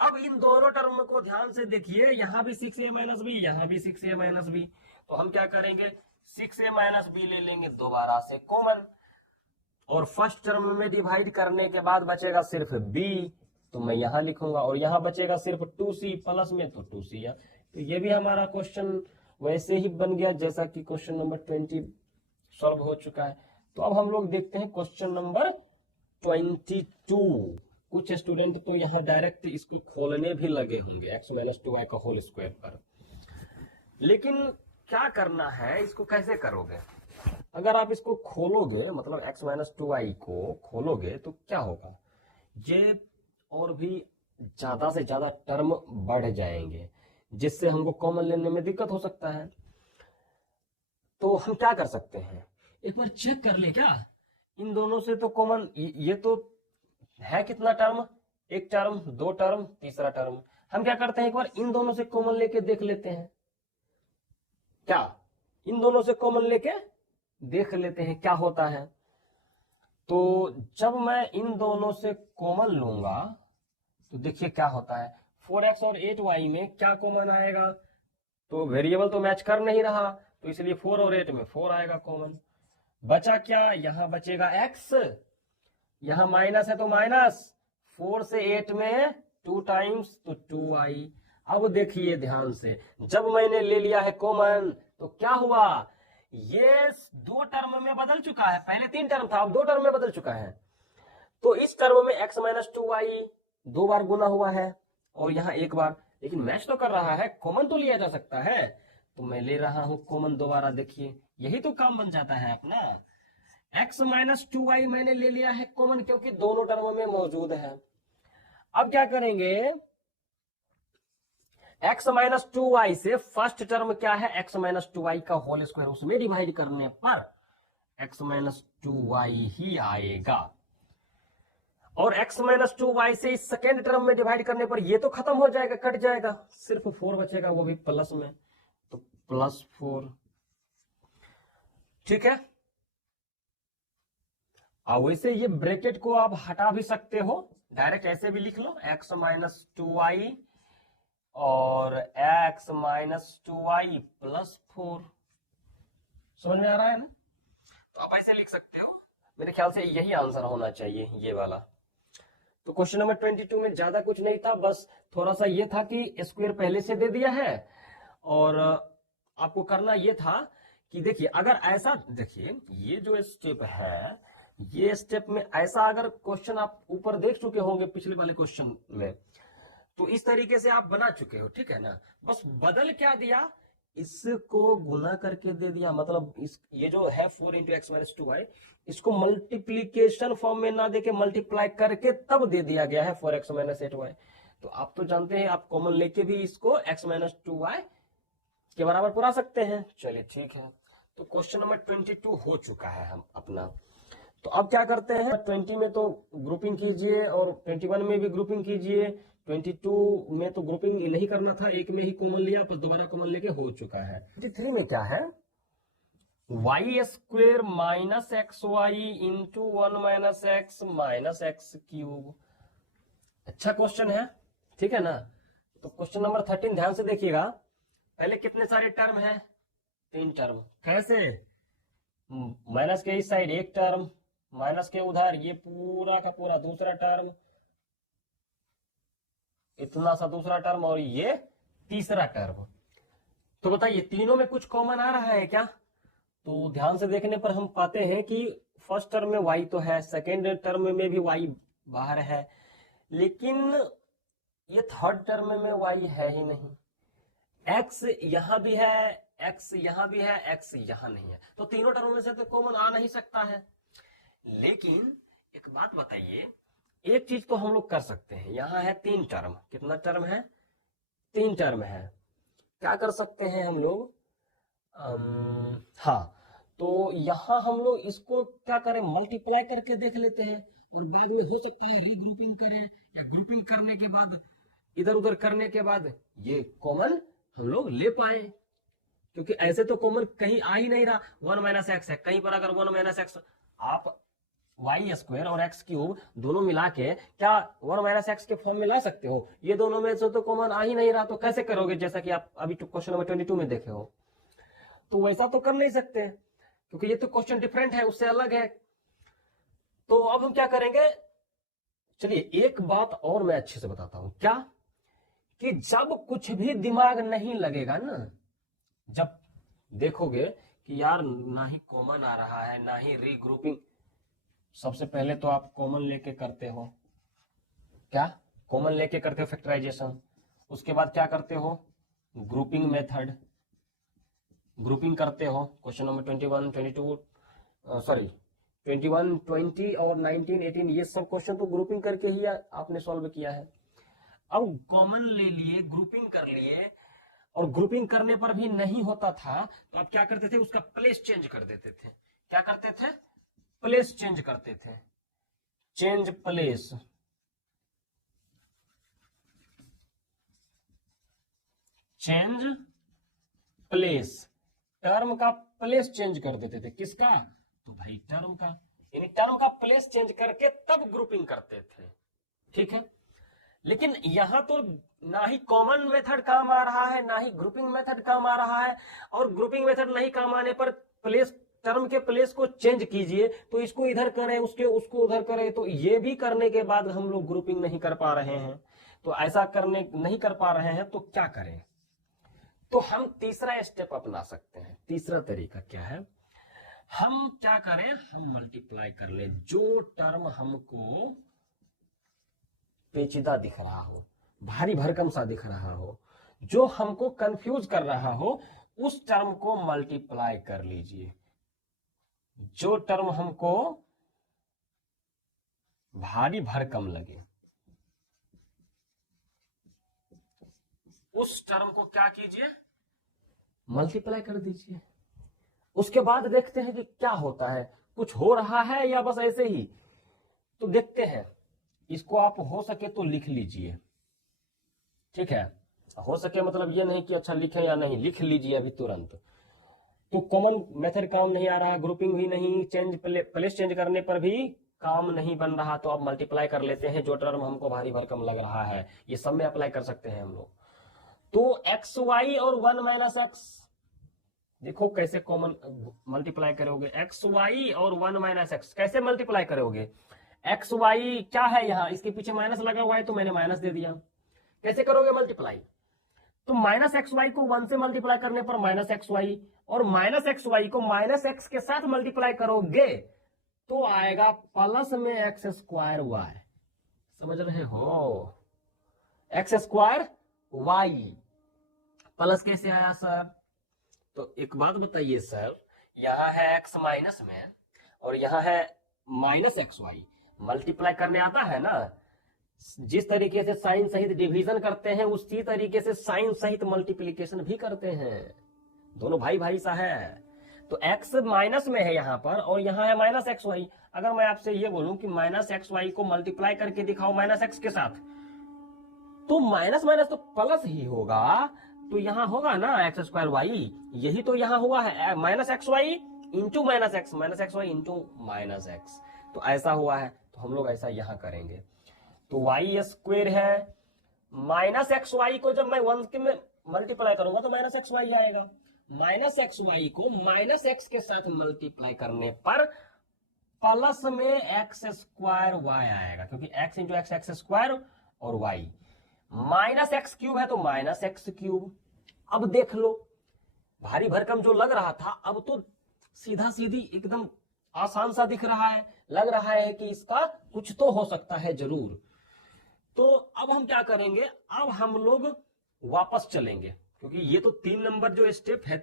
अब इन दोनों टर्म को ध्यान से देखिए, यहां भी 6a माइनस बी, यहां भी 6a माइनस बी, तो हम क्या करेंगे 6a माइनस बी ले लेंगे दोबारा से कॉमन, और फर्स्ट टर्म में डिवाइड करने के बाद बचेगा सिर्फ b, तो मैं यहां लिखूंगा, और यहां बचेगा सिर्फ 2c प्लस में, तो 2c है। तो ये भी हमारा क्वेश्चन वैसे ही बन गया जैसा कि क्वेश्चन नंबर 20 सॉल्व हो चुका है। तो अब हम लोग देखते हैं क्वेश्चन नंबर 22। कुछ स्टूडेंट तो यहाँ डायरेक्ट इसको खोलने भी लगे होंगे x माइनस 2y का होल स्क्वायर पर, लेकिन क्या करना है, इसको कैसे करोगे। अगर आप इसको खोलोगे, मतलब x माइनस 2y को खोलोगे तो क्या होगा, ये और भी ज्यादा से ज्यादा टर्म बढ़ जाएंगे, जिससे हमको कॉमन लेने में दिक्कत हो सकता है। तो हम क्या कर सकते हैं, एक बार चेक कर ले क्या, इन दोनों से तो कॉमन ये तो है कितना टर्म, एक टर्म, दो टर्म, तीसरा टर्म। हम क्या करते हैं, एक बार इन दोनों से कॉमन लेके देख लेते हैं, क्या इन दोनों से कॉमन लेके देख लेते हैं क्या होता है। तो जब मैं इन दोनों से कॉमन लूंगा तो देखिए क्या होता है, 4x और 8y में क्या कॉमन आएगा, तो वेरिएबल तो मैच कर नहीं रहा, तो इसलिए 4 और 8 में 4 आएगा कॉमन। बचा क्या, यहां बचेगा x, यहां माइनस है तो माइनस, 4 से 8 में 2 टाइम्स, तो 2y। अब देखिए ध्यान से, जब मैंने ले लिया है कॉमन तो क्या हुआ, ये दो टर्म में बदल चुका है, पहले 3 टर्म था अब 2 टर्म में बदल चुका है। तो इस टर्म में x माइनस 2y 2 बार गुना हुआ है, और यहां एक बार, लेकिन मैच तो कर रहा है, कॉमन तो लिया जा सकता है, तो मैं ले रहा हूं कॉमन दोबारा। देखिए यही तो काम बन जाता है अपना, x माइनस 2y मैंने ले लिया है कॉमन, क्योंकि दोनों टर्म में मौजूद है। अब क्या करेंगे, x माइनस 2y से फर्स्ट टर्म क्या है, x माइनस 2y का होल स्क्वायर, उसमें डिवाइड करने पर x माइनस 2y ही आएगा, और x माइनस 2y से इस सेकेंड टर्म में डिवाइड करने पर ये तो खत्म हो जाएगा, कट जाएगा, सिर्फ 4 बचेगा, वो भी प्लस में, तो प्लस 4, ठीक है। अब वैसे ये ब्रैकेट को आप हटा भी सकते हो, डायरेक्ट ऐसे भी लिख लो, x माइनस 2y और x माइनस 2y प्लस 4, समझ में आ रहा है ना। तो आप ऐसे लिख सकते हो, मेरे ख्याल से यही आंसर होना चाहिए, ये वाला। तो क्वेश्चन नंबर 22 में ज्यादा कुछ नहीं था, बस थोड़ा सा ये था कि स्क्वायर पहले से दे दिया है, और आपको करना ये था कि देखिए अगर ऐसा, देखिए ये जो स्टेप है, ये स्टेप में ऐसा अगर क्वेश्चन आप ऊपर देख चुके होंगे पिछले वाले क्वेश्चन में, तो इस तरीके से आप बना चुके हो, ठीक है ना। बस बदल क्या दिया, इसको गुना करके दे दिया, मतलब ये जो है 4 इंटू एक्स माइनस 2y, इसको मल्टीप्लीकेशन फॉर्म में ना देके मल्टीप्लाई करके तब दे दिया गया है 4x माइनस 8y। तो आप तो जानते हैं, आप कॉमन लेके भी इसको x माइनस 2y के बराबर पुरा सकते हैं। चलिए ठीक है, तो क्वेश्चन नंबर 22 हो चुका है हम अपना। तो अब क्या करते हैं, 20 में तो ग्रुपिंग कीजिए और 21 में भी ग्रुपिंग कीजिए, 22 में तो ग्रुपिंग नहीं करना था, एक में ही कॉमन लिया, पर दोबारा कॉमन लेके हो चुका है। 23 में क्या है, Y square minus X Y into 1 minus X minus X cube. अच्छा क्वेश्चन है, ठीक है ना। तो क्वेश्चन नंबर 13 ध्यान से देखिएगा। पहले कितने सारे टर्म है, 3 टर्म। कैसे, माइनस के इस साइड एक टर्म, माइनस के उधर ये पूरा का पूरा दूसरा टर्म, इतना सा दूसरा टर्म, और ये तीसरा टर्म। तो बताइए तीनों में कुछ कॉमन आ रहा है क्या? तो ध्यान से देखने पर हम पाते हैं कि फर्स्ट टर्म में y तो है, सेकेंड टर्म में भी y बाहर है, लेकिन ये थर्ड टर्म में y है ही नहीं। x यहां भी है, x यहां भी है, x यहां नहीं है, तो तीनों टर्म में से तो कॉमन आ नहीं सकता है। लेकिन एक बात बताइए, एक चीज तो हम लोग कर सकते हैं, यहां है 3 टर्म, कितना टर्म है, 3 टर्म है। क्या कर सकते हैं हम लोग, हाँ, तो यहां हम लोग इसको क्या करें, मल्टीप्लाई करके देख लेते हैं, और बाद में हो सकता है रीग्रुपिंग करें, या ग्रुपिंग करने के बाद इधर उधर करने के बाद ये कॉमन हम लोग ले पाए, क्योंकि ऐसे तो कॉमन कहीं आ ही नहीं रहा। 1 माइनस एक्स है, कहीं पर अगर 1 माइनस एक्स, आप वाई स्क्वायर और एक्स क्यूब दोनों मिला के क्या 1 माइनस एक्स के फॉर्म में ला सकते हो? ये दोनों में से तो कॉमन आ ही नहीं रहा, तो कैसे करोगे, जैसा कि आप अभी क्वेश्चन नंबर 22 में देखे हो। तो वैसा तो कर नहीं सकते, क्योंकि ये तो क्वेश्चन डिफरेंट है, उससे अलग है। तो अब हम क्या करेंगे, चलिए एक बात और मैं अच्छे से बताता हूं, क्या कि जब कुछ भी दिमाग नहीं लगेगा ना, जब देखोगे कि यार ना ही कॉमन आ रहा है ना ही रीग्रुपिंग, सबसे पहले तो आप कॉमन लेके करते हो, क्या कॉमन लेके करते हो फैक्टराइजेशन, उसके बाद क्या करते हो, ग्रुपिंग मेथड, ग्रुपिंग करते हो। क्वेश्चन नंबर 21, 22 सॉरी 21, 20 और 19, 18 ये सब क्वेश्चन तो ग्रुपिंग करके ही आपने सॉल्व किया है। अब कॉमन ले लिए, ग्रुपिंग कर लिए, और ग्रुपिंग करने पर भी नहीं होता था तो आप क्या करते थे, उसका प्लेस चेंज कर देते थे। क्या करते थे, प्लेस चेंज करते थे, change place, change place, term का प्लेस चेंज कर देते थे। किसका, तो भाई टर्म का, यानी टर्म का प्लेस चेंज करके तब ग्रुपिंग करते थे, ठीक है। लेकिन यहां तो ना ही कॉमन मेथड काम आ रहा है ना ही ग्रुपिंग मेथड काम आ रहा है, और ग्रुपिंग मेथड नहीं काम आने पर प्लेस, टर्म के प्लेस को चेंज कीजिए, तो इसको इधर करें, उसके उसको उधर करें, तो ये भी करने के बाद हम लोग ग्रुपिंग नहीं कर पा रहे हैं। तो ऐसा करने नहीं कर पा रहे हैं तो क्या करें, तो हम तीसरा स्टेप अपना सकते हैं। तीसरा तरीका क्या है, हम क्या करें, हम मल्टीप्लाई कर ले, जो टर्म हमको पेचीदा दिख रहा हो, भारी भरकम सा दिख रहा हो, जो हमको कंफ्यूज कर रहा हो, उस टर्म को मल्टीप्लाई कर लीजिए। जो टर्म हमको भारी भरकम लगे उस टर्म को क्या कीजिए, मल्टीप्लाई कर दीजिए। उसके बाद देखते हैं कि क्या होता है, कुछ हो रहा है या बस ऐसे ही, तो देखते हैं। इसको आप हो सके तो लिख लीजिए, ठीक है। हो सके मतलब ये नहीं कि अच्छा लिखें या नहीं, लिख लीजिए अभी तुरंत। तो कॉमन मेथड काम नहीं आ रहा, ग्रुपिंग भी नहीं, चेंज प्लेस चेंज करने पर भी काम नहीं बन रहा, तो अब मल्टीप्लाई कर लेते हैं। जो टर्म हमको भारी भरकम लग रहा है ये सब में अप्लाई कर सकते हैं हम लोग। तो एक्स वाई और 1 माइनस एक्स, देखो कैसे कॉमन मल्टीप्लाई करोगे, एक्स वाई और 1 माइनस एक्स कैसे मल्टीप्लाई करोगे। एक्स वाई क्या है, यहाँ इसके पीछे माइनस लगा हुआ है तो मैंने माइनस दे दिया। कैसे करोगे मल्टीप्लाई, तो माइनस एक्स वाई को 1 से मल्टीप्लाई करने पर माइनस एक्स वाई, और माइनस एक्स वाई को माइनस एक्स के साथ मल्टीप्लाई करोगे तो आएगा प्लस में एक्स स्क्वायर वाई। समझ रहे हो, एक्स स्क्वायर वाई प्लस कैसे आया सर, तो एक बात बताइए सर, यहां है एक्स माइनस में और यहां है माइनस एक्स वाई, मल्टीप्लाई करने आता है ना, जिस तरीके से साइन सहित डिवीजन करते हैं उसी तरीके से साइन सहित मल्टीप्लीकेशन भी करते हैं, दोनों भाई भाई सा है। तो x माइनस में है यहां पर और यहां है माइनस एक्स वाई। अगर मैं आपसे ये बोलूं कि माइनस एक्स वाई को मल्टीप्लाई करके दिखाओ माइनस एक्स के साथ, तो माइनस माइनस तो प्लस ही होगा, तो यहां होगा ना एक्स स्क्वायर वाई, यही तो यहां हुआ है minus X Y into minus X Y into minus X, तो ऐसा हुआ है। तो हम लोग ऐसा यहां करेंगे, तो वाई स्क्वायर है माइनस एक्स वाई को जब मैं 1 के में मल्टीप्लाई करूंगा तो माइनस एक्स वाई आएगा, माइनस एक्स वाई को माइनस एक्स के साथ मल्टीप्लाई करने पर प्लस में एक्स स्क्वायर वाई आएगा, क्योंकि x into x x square और वाई, माइनस एक्स क्यूब है तो माइनस एक्स क्यूब। अब देख लो भारी भरकम जो लग रहा था अब तो सीधा सीधी एकदम आसान सा दिख रहा है, लग रहा है कि इसका कुछ तो हो सकता है जरूर। तो अब हम क्या करेंगे, अब हम लोग वापस चलेंगे, क्योंकि ये तो 3 नंबर जो स्टेप है,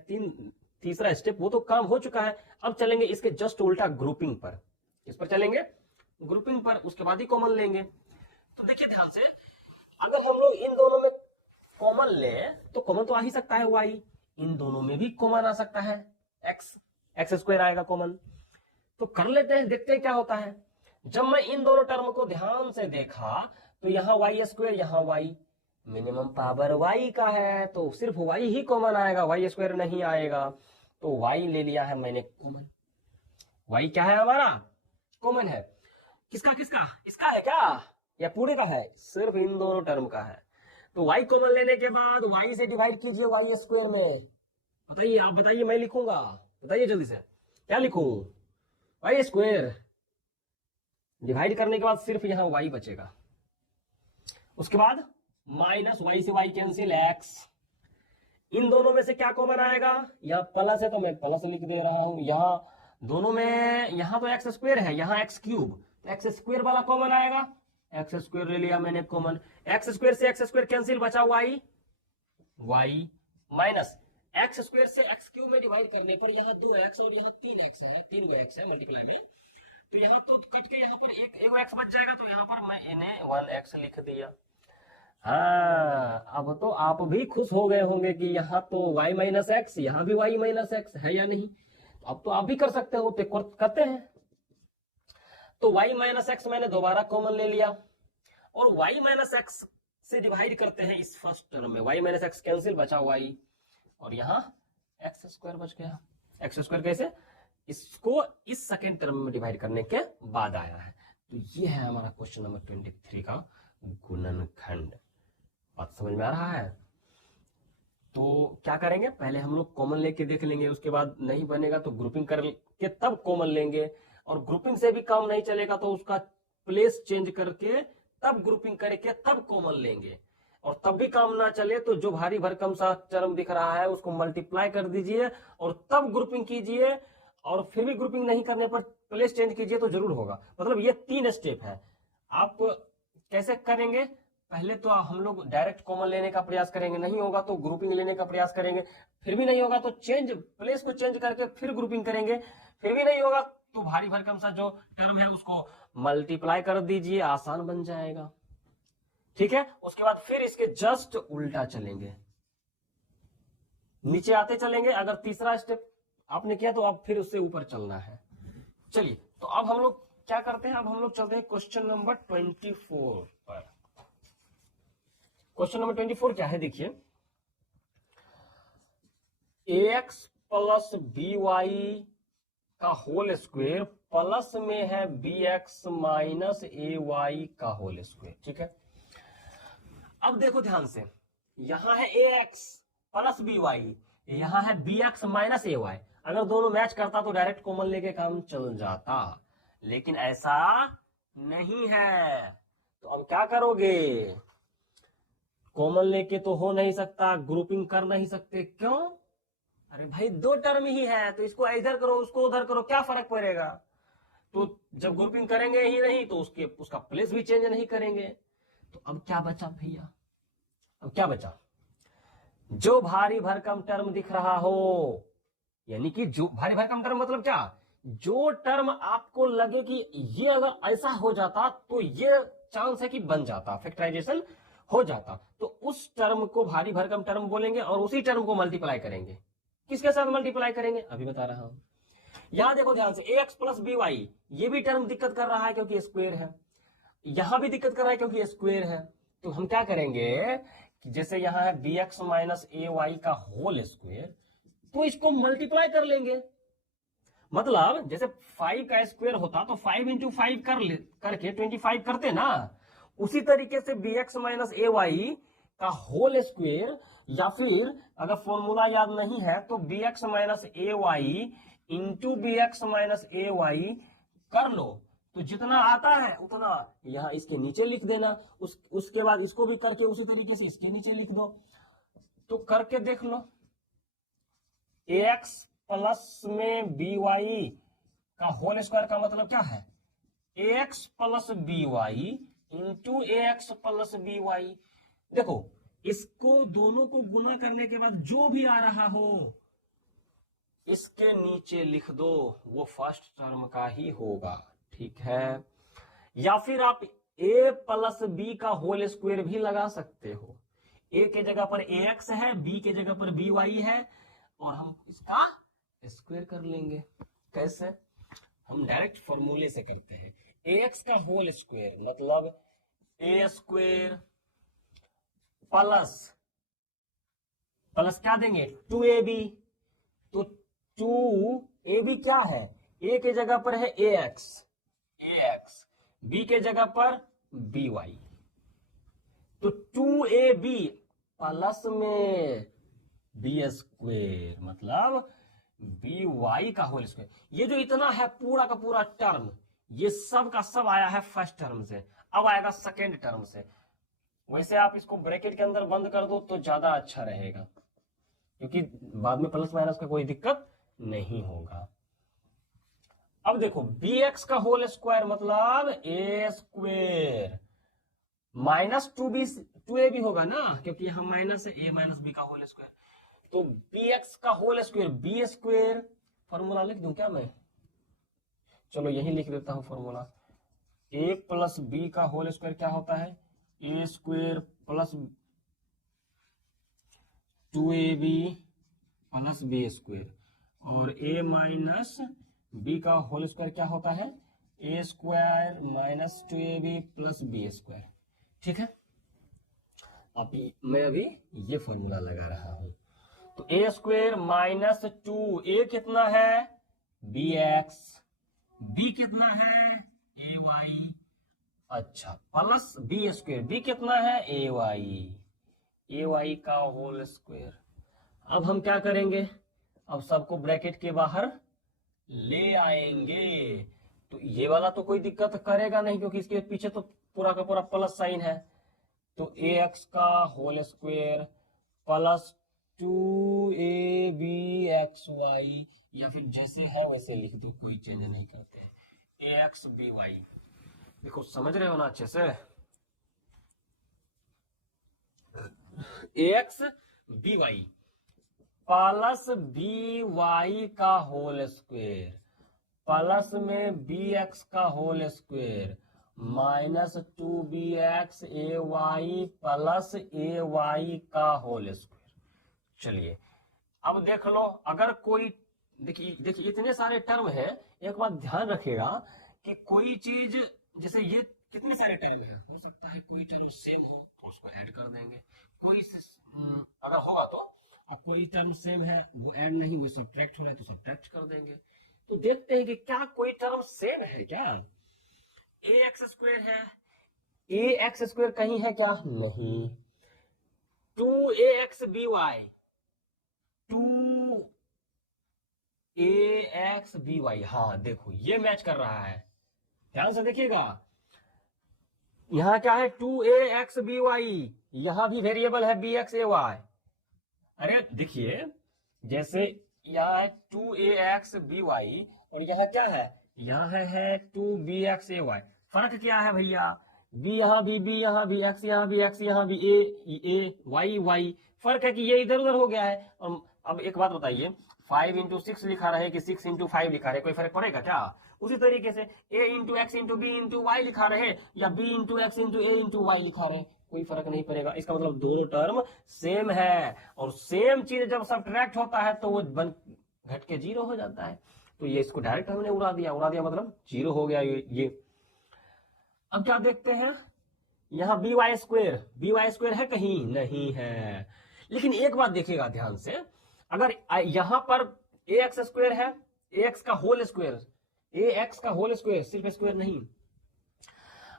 तीसरा स्टेप वो तो काम हो चुका है। अब चलेंगे इसके जस्ट उल्टा ग्रुपिंग पर, इस पर चलेंगे ग्रुपिंग पर, उसके बाद ही कॉमन लेंगे। तो देखिए ध्यान से, अगर हम लोग इन दोनों में कॉमन ले तो कॉमन तो आ ही सकता है वाई, इन दोनों में भी कॉमन आ सकता है एक्स स्क्वायर आएगा कॉमन। तो कर लेते हैं, देखते हैं क्या होता है। जब मैं इन दोनों टर्म को ध्यान से देखा तो यहां वाई स्क्वायर, यहां वाई, मिनिमम पावर वाई का है तो सिर्फ वाई ही कॉमन आएगा, वाई स्क्वायर नहीं आएगा। तो वाई ले लिया है मैंने कॉमन, वाई क्या है हमारा कॉमन है। किसका किसका, इसका है क्या या पूरे का है, सिर्फ इन दोनों टर्म का है। तो वाई कॉमन लेने के बाद वाई से डिवाइड कीजिए वाई स्क्वायर में। बताइए, आप बताइए, मैं लिखूंगा, बताइए जल्दी से क्या लिखूं, वाई स्क्वायर डिवाइड करने के बाद सिर्फ यहां वाई बचेगा, उसके बाद माइनस वाई से वाई कैंसिल एक्स, इन दोनों में से क्या कॉमन आएगा, यहां प्लस है तो मैं प्लस लिख दे रहा हूं, यहां दोनों में, यहां तो एक्स स्क्वायर है, यहां एक्स क्यूब, तो एक्स स्क्वायर वाला कॉमन आएगा, एक्स स्क्वायर ले लिया मैंने कॉमन, एक्स स्क्वायर से एक्स स्क्वायर कैंसिल, बचा Y, Y minus X square से एक्स क्यूब में डिवाइड करने पर यहां 2x और यहां 3x है, 3 एक्स है मल्टीप्लाई में, तो यहां तो कट के यहां पर एक एक्स बच जाएगा, तो यहां पर मैं इन्हें 1x लिख दिया। हाँ, अब तो आप भी खुश हो गए होंगे कि यहाँ तो y माइनस एक्स, यहाँ भी y माइनस एक्स है या नहीं। तो अब तो आप भी कर सकते हो, तो करते हैं। तो y माइनस एक्स मैंने दोबारा कॉमन ले लिया और y माइनस एक्स से डिवाइड करते हैं इस फर्स्ट टर्म में, y माइनस एक्स कैंसिल, बचा y और यहाँ एक्स स्क्वायर बच गया। एक्स स्क्वायर कैसे, इसको इस सेकेंड टर्म में डिवाइड करने के बाद आया है। तो ये है हमारा क्वेश्चन नंबर 23 का गुणनखंड। बात समझ में आ रहा है। तो क्या करेंगे, पहले हम लोग कॉमन लेके देख लेंगे, उसके बाद नहीं बनेगा तो ग्रुपिंग करके तब कॉमन लेंगे, और ग्रुपिंग से भी काम नहीं चलेगा तो उसका प्लेस चेंज करके तब ग्रुपिंग करके तब कॉमन लेंगे, और तब भी काम ना चले तो जो भारी भरकम सा टर्म दिख रहा है उसको मल्टीप्लाई कर दीजिए और तब ग्रुपिंग कीजिए, और फिर भी ग्रुपिंग नहीं करने पर प्लेस चेंज कीजिए तो जरूर होगा। मतलब ये 3 स्टेप है। आप कैसे करेंगे, पहले तो हम लोग डायरेक्ट कॉमन लेने का प्रयास करेंगे, नहीं होगा तो ग्रुपिंग लेने का प्रयास करेंगे, फिर भी नहीं होगा तो प्लेस को चेंज करके फिर ग्रुपिंग करेंगे, फिर भी नहीं होगा तो भारी भरकम सा जो टर्म है उसको मल्टीप्लाई कर दीजिए, आसान बन जाएगा। ठीक है, उसके बाद फिर इसके जस्ट उल्टा चलेंगे, नीचे आते चलेंगे। अगर तीसरा स्टेप आपने किया तो अब फिर उससे ऊपर चलना है। चलिए, तो अब हम लोग क्या करते हैं, अब हम लोग चलते हैं क्वेश्चन नंबर 24 पर। क्वेश्चन नंबर 24 क्या है, देखिए, ax प्लस by का होल स्क्वायर प्लस में है bx माइनस ay का होल स्क्वायर। ठीक है, अब देखो ध्यान से, यहां है ax प्लस by, यहां है bx माइनस ay। अगर दोनों मैच करता तो डायरेक्ट कॉमन लेके काम चल जाता, लेकिन ऐसा नहीं है। तो अब क्या करोगे, कॉमन लेके तो हो नहीं सकता, ग्रुपिंग कर नहीं सकते, क्यों, अरे भाई 2 टर्म ही है तो इसको इधर करो उसको उधर करो, क्या फर्क पड़ेगा। तो जब ग्रुपिंग करेंगे ही नहीं तो उसका प्लेस भी चेंज नहीं करेंगे। तो अब क्या बचा भैया, अब क्या बचा, जो भारी भरकम टर्म दिख रहा हो, यानी कि जो भारी भरकम टर्म मतलब क्या, जो टर्म आपको लगे कि ये अगर ऐसा हो जाता तो ये चांस है कि बन जाता, फैक्टराइजेशन हो जाता, तो उस टर्म को भारी भरकम टर्म बोलेंगे और उसी टर्म को मल्टीप्लाई करेंगे। किसके साथ मल्टीप्लाई करेंगे, अभी बता रहा हूं। यहां देखो ध्यान से, ax प्लस by, ये भी टर्म दिक्कत कर रहा है क्योंकि स्क्वायर है, यहां भी दिक्कत कर रहा है क्योंकि स्क्वायर है, तो हम क्या करेंगे कि जैसे यहाँ है बी एक्स माइनस ए वाई का होल स्क्वायर, तो इसको मल्टीप्लाई कर लेंगे। मतलब जैसे 5 का स्क्वायर होता तो 5 इंटू 5 करके 25 करते ना, उसी तरीके से बी एक्स माइनस ए वाई का होल स्क्वायर, या फिर अगर फॉर्मूला याद नहीं है तो बी एक्स माइनस ए Y into B x minus ए वाई कर लो, तो जितना आता है उतना यहां इसके नीचे लिख देना। उसके बाद इसको भी करके उसी तरीके से इसके नीचे लिख दो। तो करके देख लो, ए एक्स प्लस में बी वाई का होल स्क्वायर का मतलब क्या है, ए X plus B Y into A X plus B Y. देखो इसको दोनों को गुना करने के बाद जो भी आ रहा हो इसके नीचे लिख दो, वो फर्स्ट टर्म का ही होगा, ठीक है। या फिर आप a प्लस बी का होल स्क्वायर भी लगा सकते हो। a के जगह पर ax है, b के जगह पर by है, और हम इसका स्क्वायर कर लेंगे। कैसे? हम डायरेक्ट फॉर्मूले से करते हैं। ax का होल स्क्वायर मतलब a स्क्वायर प्लस क्या देंगे 2ab, तो 2ab क्या है, a के जगह पर है ax, b के जगह पर by, तो 2ab प्लस में बी स्क्वायर मतलब by का होल स्क्वायर। ये जो इतना है पूरा का पूरा टर्म, ये सब का सब आया है फर्स्ट टर्म से, अब आएगा सेकेंड टर्म से। वैसे आप इसको ब्रैकेट के अंदर बंद कर दो तो ज्यादा अच्छा रहेगा, क्योंकि बाद में प्लस माइनस का कोई दिक्कत नहीं होगा। अब देखो बी एक्स का होल स्क्वायर मतलब ए स्क्वायर माइनस 2a भी होगा ना, क्योंकि यहां माइनस है, a माइनस बी का होल स्क्वायर। तो बी एक्स का whole square B square, formula लिख दूं क्या मैं, चलो यही लिख देता हूं फॉर्मूला। a प्लस बी का होल स्क्वायर क्या होता है, A square plus 2ab plus B square, और a माइनस बी का होल स्क्वायर क्या होता है, A square minus 2ab plus B square. ठीक है, मैं अभी ये फॉर्मूला लगा रहा हूं। तो ए स्क्वायर माइनस 2, ए कितना है बी एक्स, बी कितना है ए वाई, अच्छा प्लस बी स्क्वायर, बी कितना है ए वाई का होल स्क्वायर। अब हम क्या करेंगे, अब सबको ब्रैकेट के बाहर ले आएंगे। तो ये वाला तो कोई दिक्कत करेगा नहीं, क्योंकि इसके पीछे तो पूरा का पूरा प्लस साइन है। तो ए एक्स का होल स्क्वायर प्लस 2abxy, या फिर जैसे है वैसे लिख दो, कोई चेंज नहीं करते हैं, ए एक्स बी वाई। देखो समझ रहे हो ना अच्छे से, A X B Y plus B Y का होल स्क्वायर प्लस में बी एक्स का whole square minus 2bx A Y plus A Y का होल स्क्वायर। चलिए अब देख लो, अगर कोई देखिए इतने सारे टर्म है, एक बात ध्यान रखिएगा कि कोई चीज, जैसे ये कितने सारे टर्म है, हो सकता है कोई टर्म सेम हो तो उसको ऐड कर देंगे, कोई अगर होगा तो, अब कोई टर्म सेम है वो ऐड नहीं, वो सब्ट्रैक्ट हो रहा है तो सब्ट्रैक्ट कर देंगे। तो देखते हैं कि क्या कोई टर्म सेम है क्या। ए एक्स स्क्वायर है, ए एक्स स्क्वायर कहीं है क्या, नहीं। 2ax by, 2ax by, हाँ देखो ये मैच कर रहा है, ध्यान से देखिएगा। यहां क्या है 2ax by, यहां भी वेरिएबल है bx ay। अरे देखिए जैसे यहां है 2ax by और यहां क्या है, यहां है 2bx ay। फर्क क्या है भैया, b यहां भी, b यहां भी, x यहां भी, x यहां भी, a y। फर्क है कि ये इधर उधर हो गया है। और अब एक बात बताइए, 5 इंटू 6 लिखा रहे कि 6 इंटू 5 लिखा रहे, कोई फर्क पड़ेगा क्या। उसी तरीके से a into X into B into Y लिखा रहे या b into X into A into Y लिखा रहे, कोई फर्क नहीं पड़ेगा। इसका मतलब दोनों टर्म सेम है, और सेम चीज जब सब्ट्रैक्ट होता है तो वो घट के 0 हो जाता है। तो ये इसको डायरेक्ट हमने उड़ा दिया मतलब 0 हो गया ये। अब क्या देखते हैं, यहाँ बी वाई स्क्वेयर है कहीं नहीं है। लेकिन एक बात देखिएगा ध्यान से, अगर यहां पर ए एक्स स्क्वेयर है, ए एक्स का होल स्क्वेयर, सिर्फ स्क्वेयर नहीं।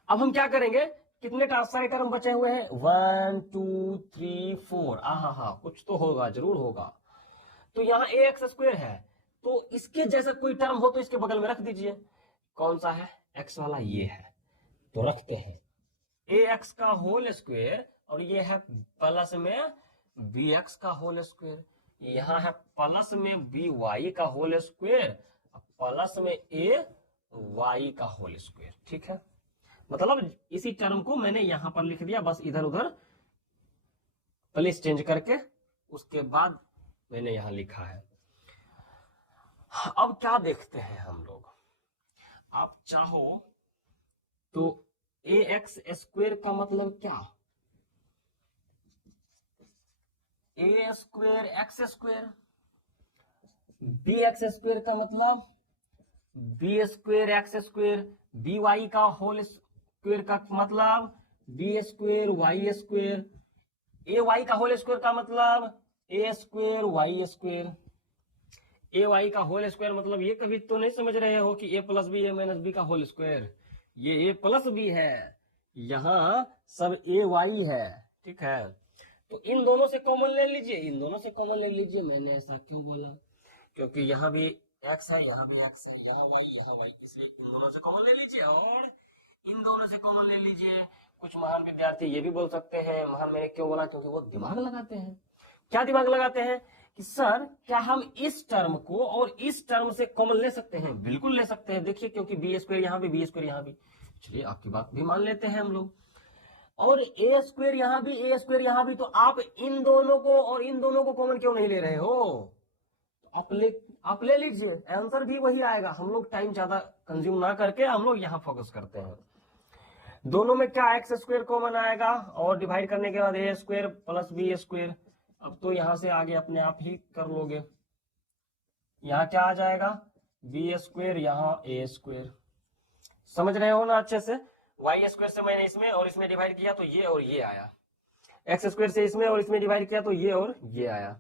अब हम क्या करेंगे, कितने सारे टर्म बचे हुए हैं, 1 2 3 4, हा कुछ तो होगा, जरूर होगा। तो यहाँ ए एक्स स्क्वेयर है, तो इसके जैसा कोई टर्म हो तो इसके बगल में रख दीजिए। कौन सा है, एक्स वाला, ये है, तो रखते हैं ए एक्स का होल स्क्वेयर, और ये है प्लस में बी एक्स का होल स्क्वेयर, यहाँ है प्लस में बी वाई का होल स्क्वेयर, प्लस में ए वाई का होल स्क्वेयर। ठीक है, मतलब इसी टर्म को मैंने यहां पर लिख दिया, बस इधर उधर प्लेस चेंज करके, उसके बाद मैंने यहां लिखा है। अब क्या देखते हैं हम लोग, आप चाहो तो ए एक्स स्क्वेयर का मतलब क्या, A square X square, B X square का मतलब B square X square, B Y का होल स्क्वेयर का मतलब B square Y square, A Y का होल स्क्वेयर का मतलब A square Y square. A Y का होल स्क्वायर मतलब ये कभी तो नहीं समझ रहे हो कि A plus B A minus B का होल स्क्वायर, ये ए प्लस बी है, यहां सब ए वाई है। ठीक है, तो इन दोनों से कॉमन ले लीजिए, इन दोनों से कॉमन ले लीजिए। मैंने ऐसा क्यों बोला, क्योंकि यहाँ भी एक्स है, यहाँ भी एक्स है, यहाँ वाई, इसलिए इन दोनों से कॉमन ले लीजिए और इन दोनों से कॉमन ले लीजिए। कुछ महान विद्यार्थी ये भी बोल सकते हैं, महान मैंने क्यों बोला, क्योंकि वो दिमाग लगाते हैं। क्या दिमाग लगाते हैं कि सर क्या हम इस टर्म को और इस टर्म से कॉमन ले सकते हैं, बिल्कुल ले सकते हैं। देखिए, क्योंकि बी स्क्वायर यहाँ भी, बी स्क्वायर यहाँ भी, चलिए आपकी बात भी मान लेते हैं हम लोग, और ए स्क्वायर यहाँ भी, ए स्क्वायर यहाँ भी, तो आप इन दोनों को और इन दोनों को कॉमन क्यों नहीं ले रहे हो, आप ले लीजिए, आंसर भी वही आएगा। हम लोग टाइम ज्यादा कंज्यूम ना करके हम लोग यहाँ फोकस करते हैं। दोनों में क्या, एक्स स्क्वायर कॉमन आएगा और डिवाइड करने के बाद ए स्क्वायर प्लस बी स्क्वायर। अब तो यहां से आगे अपने आप ही कर लोगे, यहां क्या आ जाएगा, बी स्क्वायर, यहां ए स्क्वायर। समझ रहे हो ना अच्छे से, वाई स्क्वायर से मैंने इसमें और इसमें डिवाइड किया तो ये और ये आया, एक्स स्क्वायर से इसमें और इसमें डिवाइड किया तो ये और ये आया।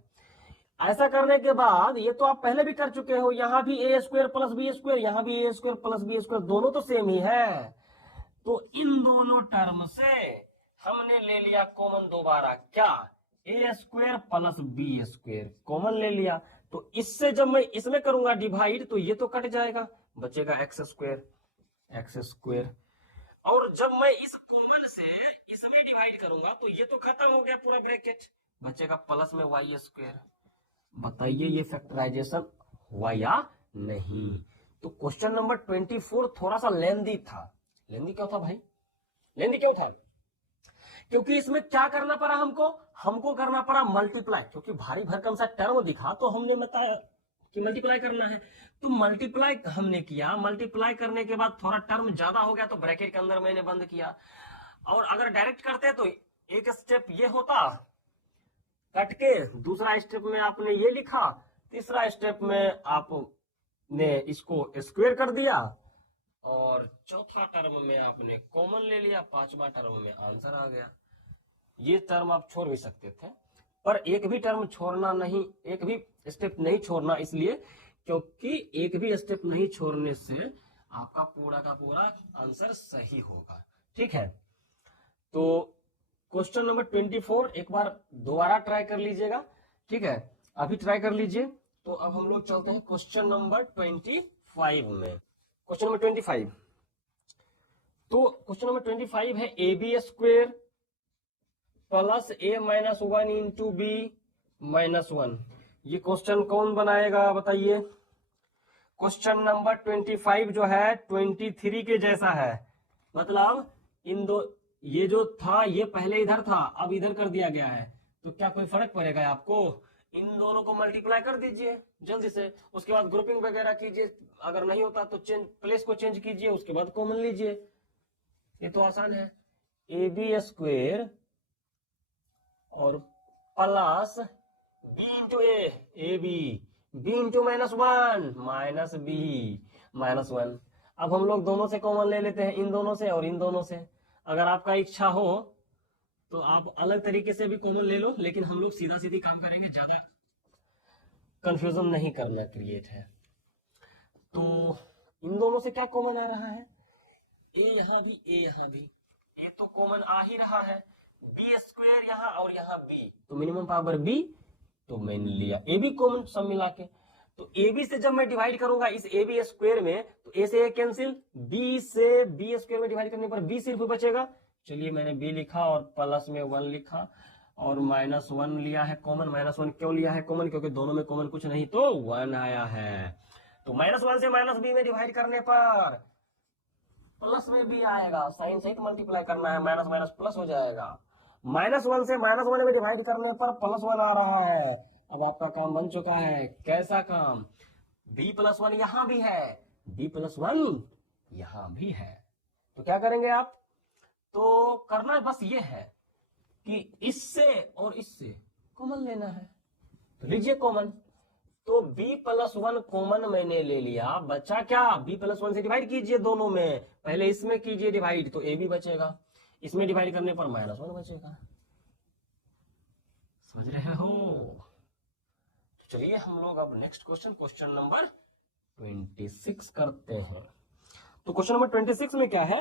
ऐसा करने के बाद ये तो आप पहले भी कर चुके हो, यहां भी ए स्क्वायर प्लस बी स्क्वायर, यहां भी ए स्क्वायर प्लस बी स्क्वायर, दोनों तो सेम ही है। तो इन दोनों टर्म से हमने ले लिया कॉमन दोबारा, क्या, A square plus B square common ले लिया। तो इससे जब मैं इसमें करूंगा डिवाइड तो ये तो कट जाएगा, बचेगा एक्स स्क्वायर। और जब मैं इस कॉमन से इसमें डिवाइड करूंगा तो ये तो खत्म हो गया पूरा ब्रैकेट, बचेगा प्लस में वाई स्क्वायर। बताइए ये फैक्टराइजेशन हुआ या नहीं। तो क्वेश्चन नंबर 24 थोड़ा सा लेंदी था। लेंदी क्यों था भाई, लेंदी क्यों था, क्योंकि इसमें क्या करना पड़ा हमको करना पड़ा मल्टीप्लाई, क्योंकि भारी भरकम सा टर्म दिखा तो हमने बताया कि मल्टीप्लाई करना है। तो मल्टीप्लाई हमने किया, मल्टीप्लाई करने के बाद थोड़ा टर्म ज्यादा हो गया तो ब्रैकेट के अंदर मैंने बंद किया। और अगर डायरेक्ट करते तो एक स्टेप ये होता कट के, दूसरा स्टेप में आपने ये लिखा, तीसरा स्टेप में आपने इसको स्क्वायर कर दिया, और चौथा टर्म में आपने कॉमन ले लिया, पांचवा टर्म में आंसर आ गया। ये टर्म आप छोड़ भी सकते थे, पर एक भी टर्म छोड़ना नहीं, एक भी स्टेप नहीं छोड़ना, इसलिए क्योंकि एक भी स्टेप नहीं छोड़ने से आपका पूरा का पूरा आंसर सही होगा। ठीक है, तो क्वेश्चन नंबर 24 एक बार दोबारा ट्राई कर लीजिएगा। ठीक है, अभी ट्राई कर लीजिए। तो अब हम लोग चलते हैं क्वेश्चन नंबर 25 में। क्वेश्चन नंबर 25, तो क्वेश्चन नंबर 25 है A B square plus A minus 1 into B minus 1। ये क्वेश्चन कौन बनाएगा बताइए। क्वेश्चन नंबर 25 जो है 23 के जैसा है, मतलब इन दो, ये जो था ये पहले इधर था, अब इधर कर दिया गया है, तो क्या कोई फर्क पड़ेगा आपको, इन दोनों को मल्टीप्लाई कर दीजिए जल्दी से, उसके बाद ग्रुपिंग वगैरह कीजिए, अगर नहीं होता तो प्लेस को चेंज कीजिए, उसके बाद कॉमन लीजिए। ये तो आसान है, ए बी स्क्वेयर और plus B into A B into -1 minus B -1। अब हम लोग दोनों से कॉमन ले लेते हैं, इन दोनों से और इन दोनों से। अगर आपका इच्छा हो तो आप अलग तरीके से भी कॉमन ले लो, लेकिन हम लोग सीधा सीधी काम करेंगे, ज्यादा कंफ्यूजन नहीं करना क्रिएट है। तो इन दोनों से क्या कॉमन आ रहा है, ए यहाँ भी ए यहाँ भी, ए तो कॉमन आ ही रहा है, बी स्क्वायर यहाँ और यहाँ बी, तो मिनिमम पावर बी, तो मैंने लिया ए बी कॉमन सब मिला के। तो ए बी से जब मैं डिवाइड करूंगा इस ए बी स्क्वायर में, तो ए से ए कैंसिल, बी से बी स्क्वायर में डिवाइड करने पर बी सिर्फ बचेगा। चलिए मैंने बी लिखा और प्लस में 1 लिखा और -1 लिया है कॉमन। -1 क्यों लिया है कॉमन, क्योंकि दोनों में कॉमन कुछ नहीं तो 1 आया है। तो -1 से -b में डिवाइड करने पर प्लस में b आएगा, साइन से मल्टीप्लाई करना है, माइनस माइनस प्लस हो जाएगा। -1 से -1 में डिवाइड करने पर +1 आ रहा है। अब आपका काम बन चुका है। कैसा काम, b+1 यहां भी है, b+1 यहां भी है, तो क्या करेंगे आप, तो करना बस ये है कि इससे और इससे कॉमन लेना है, तो लीजिए कॉमन। तो b+1 कॉमन मैंने ले लिया, बचा क्या, b+1 से डिवाइड कीजिए दोनों में, पहले इसमें कीजिए डिवाइड तो a भी बचेगा, इसमें डिवाइड करने पर -1 बचेगा। समझ रहे हो। तो चलिए हम लोग अब नेक्स्ट क्वेश्चन नंबर 26 करते हैं। तो क्वेश्चन नंबर 26 में क्या है,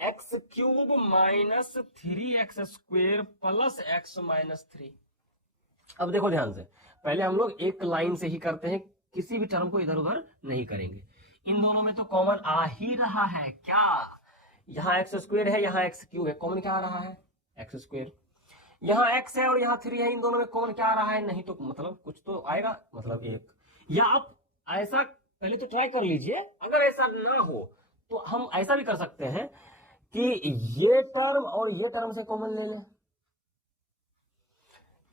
x³ - 3x² + x - 3। अब देखो ध्यान से, पहले हम लोग एक लाइन से ही करते हैं, किसी भी टर्म को इधर उधर नहीं करेंगे। इन दोनों में तो कॉमन आ ही रहा है, क्या, यहाँ x² है, यहाँ x³ है, कॉमन क्या आ रहा है, x²। यहाँ x है और यहाँ 3 है, इन दोनों में कॉमन क्या आ रहा है, नहीं तो मतलब कुछ तो आएगा, मतलब 1। या आप ऐसा पहले तो ट्राई कर लीजिए, अगर ऐसा ना हो तो हम ऐसा भी कर सकते हैं कि ये टर्म और ये टर्म से कॉमन ले लें,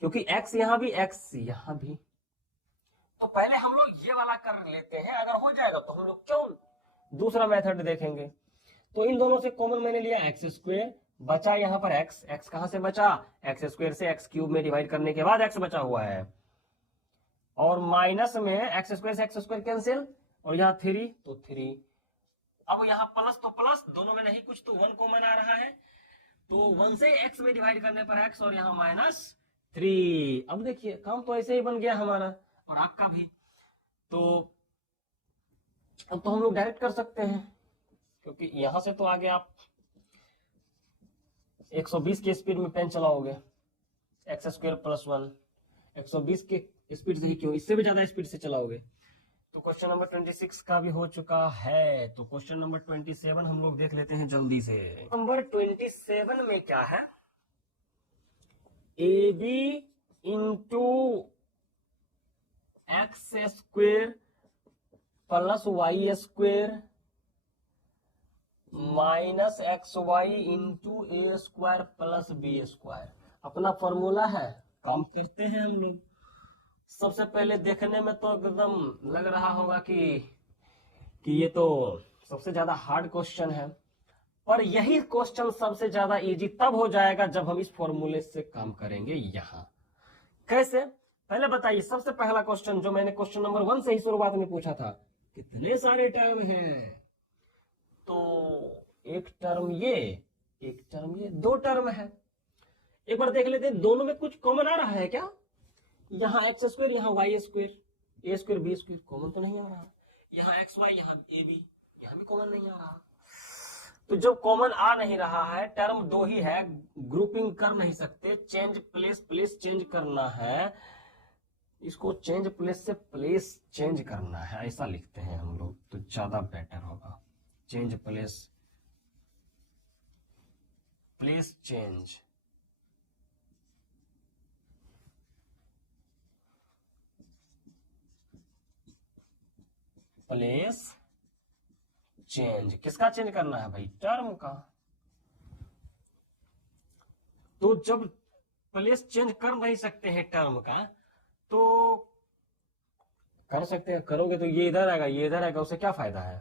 क्योंकि x यहां भी x यहां भी। तो पहले हम लोग ये वाला कर लेते हैं, अगर हो जाएगा तो हम लोग क्यों दूसरा मेथड देखेंगे। तो इन दोनों से कॉमन मैंने लिया x², बचा यहां पर x कहां से बचा, x² से x³ में डिवाइड करने के बाद x बचा हुआ है, और माइनस में x² से x² कैंसिल, और यहाँ 3 तो 3। अब यहाँ प्लस तो प्लस, दोनों में नहीं कुछ तो 1 कॉमन आ रहा है, तो 1 से x में डिवाइड करने पर x, और यहाँ -3। अब देखिए काम तो ऐसे ही बन गया हमारा और आपका भी। तो अब तो हम लोग डायरेक्ट कर सकते हैं, क्योंकि यहां से तो आगे आप 120 की स्पीड में पेन चलाओगे, x² + 1 120 के स्पीड से ही क्यों, इससे भी ज्यादा स्पीड से चलाओगे। तो क्वेश्चन नंबर 26 का भी हो चुका है। तो क्वेश्चन नंबर 27 हम लोग देख लेते हैं जल्दी से। नंबर 27 में क्या है, AB × x² + y² - xy × a² + b²। अपना फॉर्मूला है, काम करते हैं हम लोग। सबसे पहले देखने में तो एकदम लग रहा होगा कि ये तो सबसे ज्यादा हार्ड क्वेश्चन है, पर यही क्वेश्चन सबसे ज्यादा इजी तब हो जाएगा जब हम इस फॉर्मूले से काम करेंगे। यहां कैसे, पहले बताइए। सबसे पहला क्वेश्चन जो मैंने क्वेश्चन नंबर 1 से ही शुरुआत में पूछा था, कितने सारे टर्म हैं, तो एक टर्म ये, एक टर्म ये, 2 टर्म है। एक बार देख लेते हैं दोनों में कुछ कॉमन आ रहा है क्या, यहाँ x², यहाँ y², a² b² कॉमन तो नहीं आ रहा, यहाँ xy, यहाँ ab, यहाँ भी कॉमन नहीं आ रहा। तो जब कॉमन आ नहीं रहा है, टर्म 2 ही है, ग्रुपिंग कर नहीं सकते, चेंज प्लेस चेंज करना है, इसको चेंज प्लेस से प्लेस चेंज करना है, ऐसा लिखते हैं हम लोग तो ज्यादा बेटर होगा। Change place change, place change, किसका चेंज करना है भाई, टर्म का। तो जब प्लेस चेंज कर नहीं सकते हैं टर्म का, तो कर सकते हैं, करोगे तो ये इधर आएगा, ये इधर आएगा, उससे क्या फायदा है।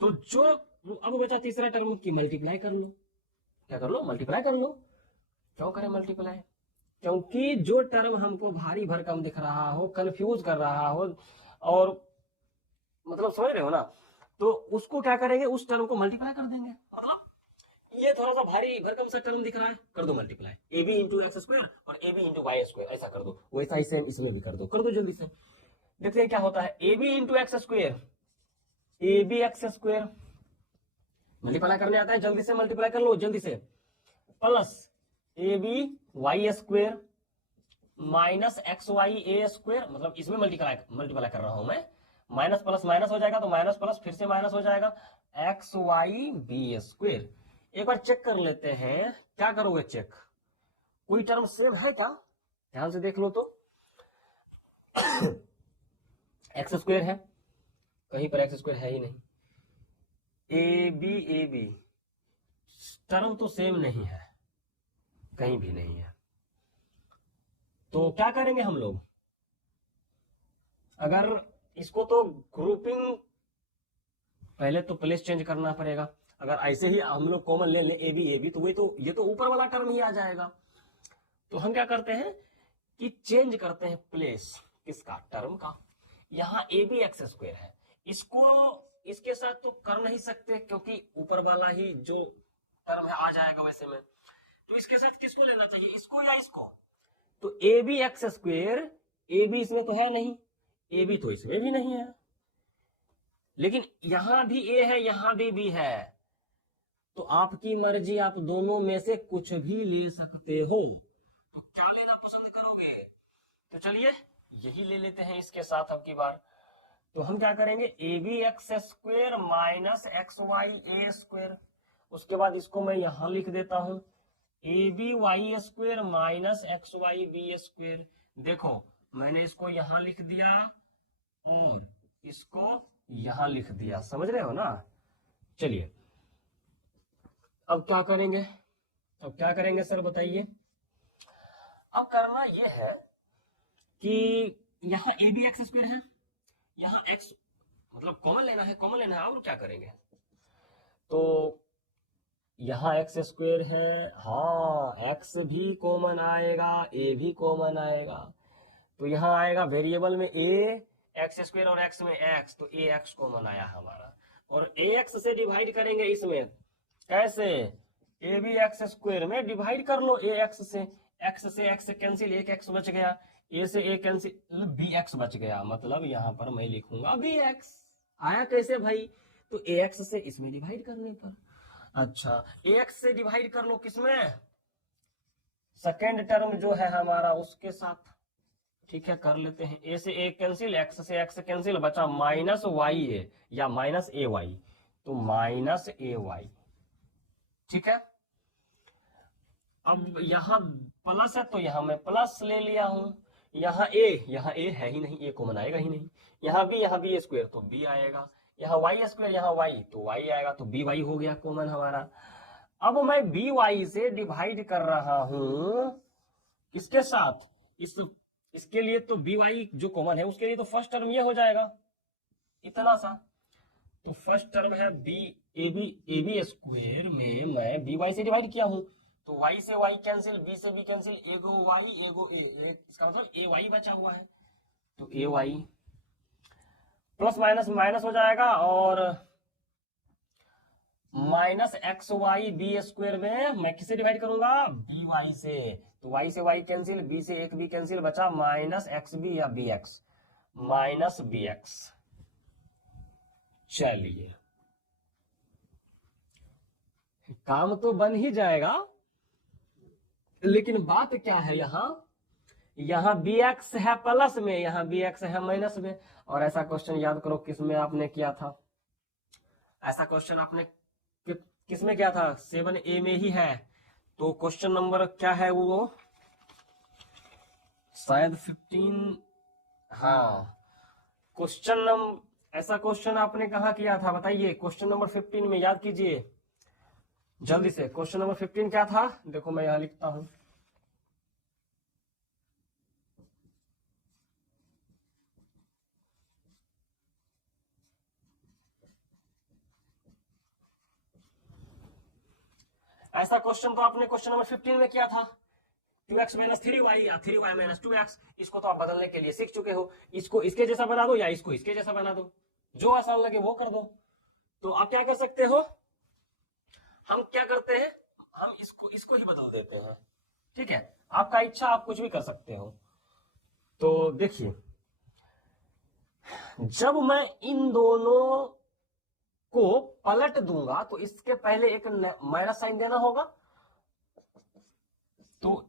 तो जो अब बचा तीसरा टर्म की मल्टीप्लाई कर लो, क्या कर लो, मल्टीप्लाई कर लो। क्यों करें मल्टीप्लाई, क्योंकि जो टर्म हमको भारी भरकम दिख रहा हो, कंफ्यूज कर रहा हो, और मतलब समझ रहे हो ना, तो उसको क्या करेंगे, उस टर्म को मल्टीप्लाई कर देंगे। मतलब ये थोड़ा सा भारी भरकम सा टर्म दिख रहा है, कर दो multiply, A B into X square और A B into Y square, ऐसा कर दो। वैसा ही सेम इसमें भी कर दो जल्दी से। देखते हैं क्या होता है। A B into X square, A B X square multiply करने आता है, जल्दी से मल्टीप्लाई कर लो जल्दी से, plus A B Y square minus X Y A square, मतलब इसमें मल्टीप्लाई कर रहा हूं मैं, माइनस प्लस माइनस हो जाएगा तो माइनस प्लस फिर से माइनस हो जाएगा, एक्स वाई बी स्क्वायर। एक बार चेक कर लेते हैं, क्या करोगे चेक, कोई टर्म सेम है क्या, ध्यान से देख लो तो। एक्स स्क्वायर है, कहीं पर एक्स स्क्वायर है ही नहीं, ए बी टर्म तो सेम नहीं है, कहीं भी नहीं है। तो क्या करेंगे हम लोग, अगर इसको तो ग्रुपिंग पहले तो प्लेस चेंज करना पड़ेगा। अगर ऐसे ही हम लोग कॉमन ले लें ए बी तो वही तो ये तो ऊपर वाला टर्म ही आ जाएगा। तो हम क्या करते हैं कि चेंज करते हैं प्लेस किसका, टर्म का। यहां ए बी एक्स स्क्वायर है, इसको इसके साथ तो कर नहीं सकते क्योंकि ऊपर वाला ही जो टर्म है आ जाएगा वैसे में। तो इसके साथ किसको लेना चाहिए, इसको या इसको। तो A B X square, A B इसमें तो है नहीं, ए बी तो इसमें भी नहीं है, लेकिन यहां भी ए है यहां भी बी है, तो आपकी मर्जी, आप दोनों में से कुछ भी ले सकते हो। तो क्या लेना पसंद करोगे, तो चलिए यही ले लेते हैं इसके साथ अब की बार। तो हम क्या करेंगे, A B X square minus X Y A square, उसके बाद इसको मैं यहां लिख देता हूं, A B Y square minus X Y B square. देखो मैंने इसको यहां लिख दिया और इसको यहां लिख दिया, समझ रहे हो ना। चलिए अब क्या करेंगे, अब क्या करेंगे सर बताइए। अब करना यह है कि यहां ए बी एक्स स्क्वायर है, यहां एक्स मतलब कॉमन लेना है, कॉमन लेना है, और क्या करेंगे। तो यहां एक्स स्क्वायर है, हाँ एक्स भी कॉमन आएगा, ए भी कॉमन आएगा, तो यहां आएगा वेरिएबल में ए एक्स स्क्वायर और एक्स में एक्स, तो ए एक्स कॉमन आया हमारा। और ए एक्स से डिवाइड करेंगे इसमें, कैसे, ए बी एक्स स्क्वायर में डिवाइड कर लो ए एक्स से एक्स कैंसिल, एक एक्स बच गया, ए से ए कैंसिल, बी एक्स बच गया, मतलब यहां पर मैं लिखूंगा बी एक्स। आया कैसे भाई, तो ए एक्स से इसमें डिवाइड करने पर। अच्छा ए एक्स से डिवाइड कर लो किसमें, सेकेंड टर्म जो है हमारा उसके साथ, ठीक है कर लेते हैं। ए से ए कैंसिल, एक्स से एक्स कैंसिल, बचा माइनस वाई ए या माइनस ए वाई, तो माइनस ए वाई, ठीक है। अब यहां प्लस है तो यहां मैं प्लस ले लिया हूं, यहां ए है ही नहीं, ए कॉमन आएगा ही नहीं, यहां भी ए स्क्वायर तो बी आएगा, यहां वाई स्क्वायर यहां वाई तो वाई आएगा, तो बी वाई हो गया कॉमन हमारा। अब मैं बी वाई से डिवाइड कर रहा हूं किसके साथ, इसके लिए तो बी वाई जो कॉमन है उसके लिए तो फर्स्ट टर्म ये हो जाएगा इतना सा, तो फर्स्ट टर्म है बी ए बी स्क्वायर में मैं बी वाई से डिवाइड किया हूं, तो y से y कैंसिल, b से b कैंसिल, एगो y एगो a, इसका मतलब ए वाई बचा हुआ है, तो A Y plus minus minus हो जाएगा, और minus X Y B square में मैं किसे डिवाइड करूंगा, बी वाई से, तो y से y कैंसिल, b से एक b कैंसिल, बचा माइनस एक्स बी या B x, minus B X. चलिए काम तो बन ही जाएगा, लेकिन बात क्या है, यहां बी एक्स है प्लस में, यहां बी एक्स है माइनस में। और ऐसा क्वेश्चन याद करो किसमें आपने किया था, ऐसा क्वेश्चन आपने किसमें किया था, 7A में ही है। तो क्वेश्चन नंबर क्या है वो, शायद 15, हाँ क्वेश्चन नंबर, ऐसा क्वेश्चन आपने कहा किया था बताइए, क्वेश्चन नंबर 15 में, याद कीजिए जल्दी से। क्वेश्चन नंबर 15 क्या था, देखो मैं यहां लिखता हूं, ऐसा क्वेश्चन तो आपने क्वेश्चन नंबर 15 में किया था, 2x माइनस 3y या 3y माइनस 2x, इसको तो आप बदलने के लिए सीख चुके हो, इसको इसके जैसा बना दो या इसको इसके जैसा बना दो, जो आसान लगे वो कर दो। तो आप क्या कर सकते हो, हम क्या करते हैं, हम इसको ही बदल देते हैं, ठीक है। आपका इच्छा, आप कुछ भी कर सकते हो। तो देखिए, जब मैं इन दोनों को पलट दूंगा तो इसके पहले एक माइनस साइन देना होगा। तो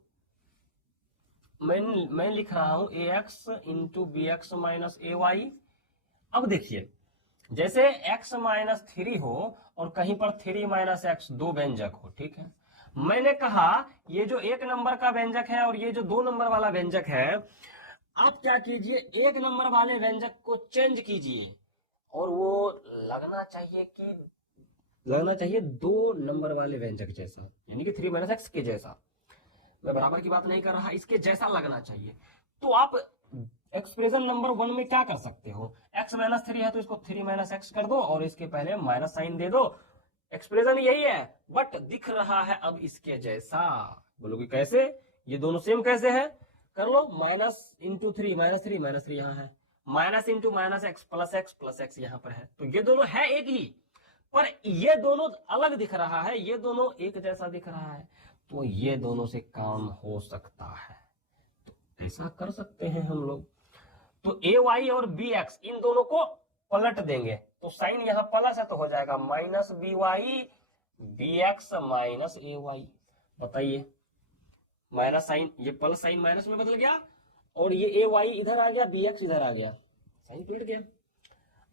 मैं लिख रहा हूं A x into B x minus A Y. अब देखिए, जैसे x माइनस 3 हो और कहीं पर 3 माइनस एक्स दो व्यंजक हो, ठीक है। मैंने कहा ये जो एक नंबर का व्यंजक है और ये जो 2 नंबर वाला व्यंजक है, आप क्या कीजिए, एक नंबर वाले व्यंजक को चेंज कीजिए और वो लगना चाहिए 2 नंबर वाले व्यंजक जैसा, यानी कि 3 माइनस एक्स के जैसा। मैं बराबर की बात नहीं कर रहा, इसके जैसा लगना चाहिए। तो आप एक्सप्रेशन नंबर 1 में क्या कर सकते हो, x माइनस 3 है तो इसको 3 माइनस एक्स कर दो और इसके पहले माइनस साइन दे दो। एक्सप्रेशन यही है, बट दिख रहा है अब इसके जैसा। बोलोगे कैसे, ये दोनों सेम कैसे है, कर लो, माइनस इंटू 3 माइनस 3 माइनस 3 यहाँ है, minus into minus x plus x यहाँ पर है, तो ये दोनों है एक ही, पर ये दोनों अलग दिख रहा है, ये दोनों एक जैसा दिख रहा है, तो ये दोनों से काम हो सकता है। तो ऐसा कर सकते हैं हम लोग। तो ए वाई और बी एक्स इन दोनों को पलट देंगे, तो साइन यहां प्लस है तो हो जाएगा minus B Y B x minus ए वाई। बताइए, माइनस साइन, ये प्लस साइन माइनस में बदल गया और ये ए वाई इधर आ गया, बी एक्स इधर आ गया, साइन पलट गया।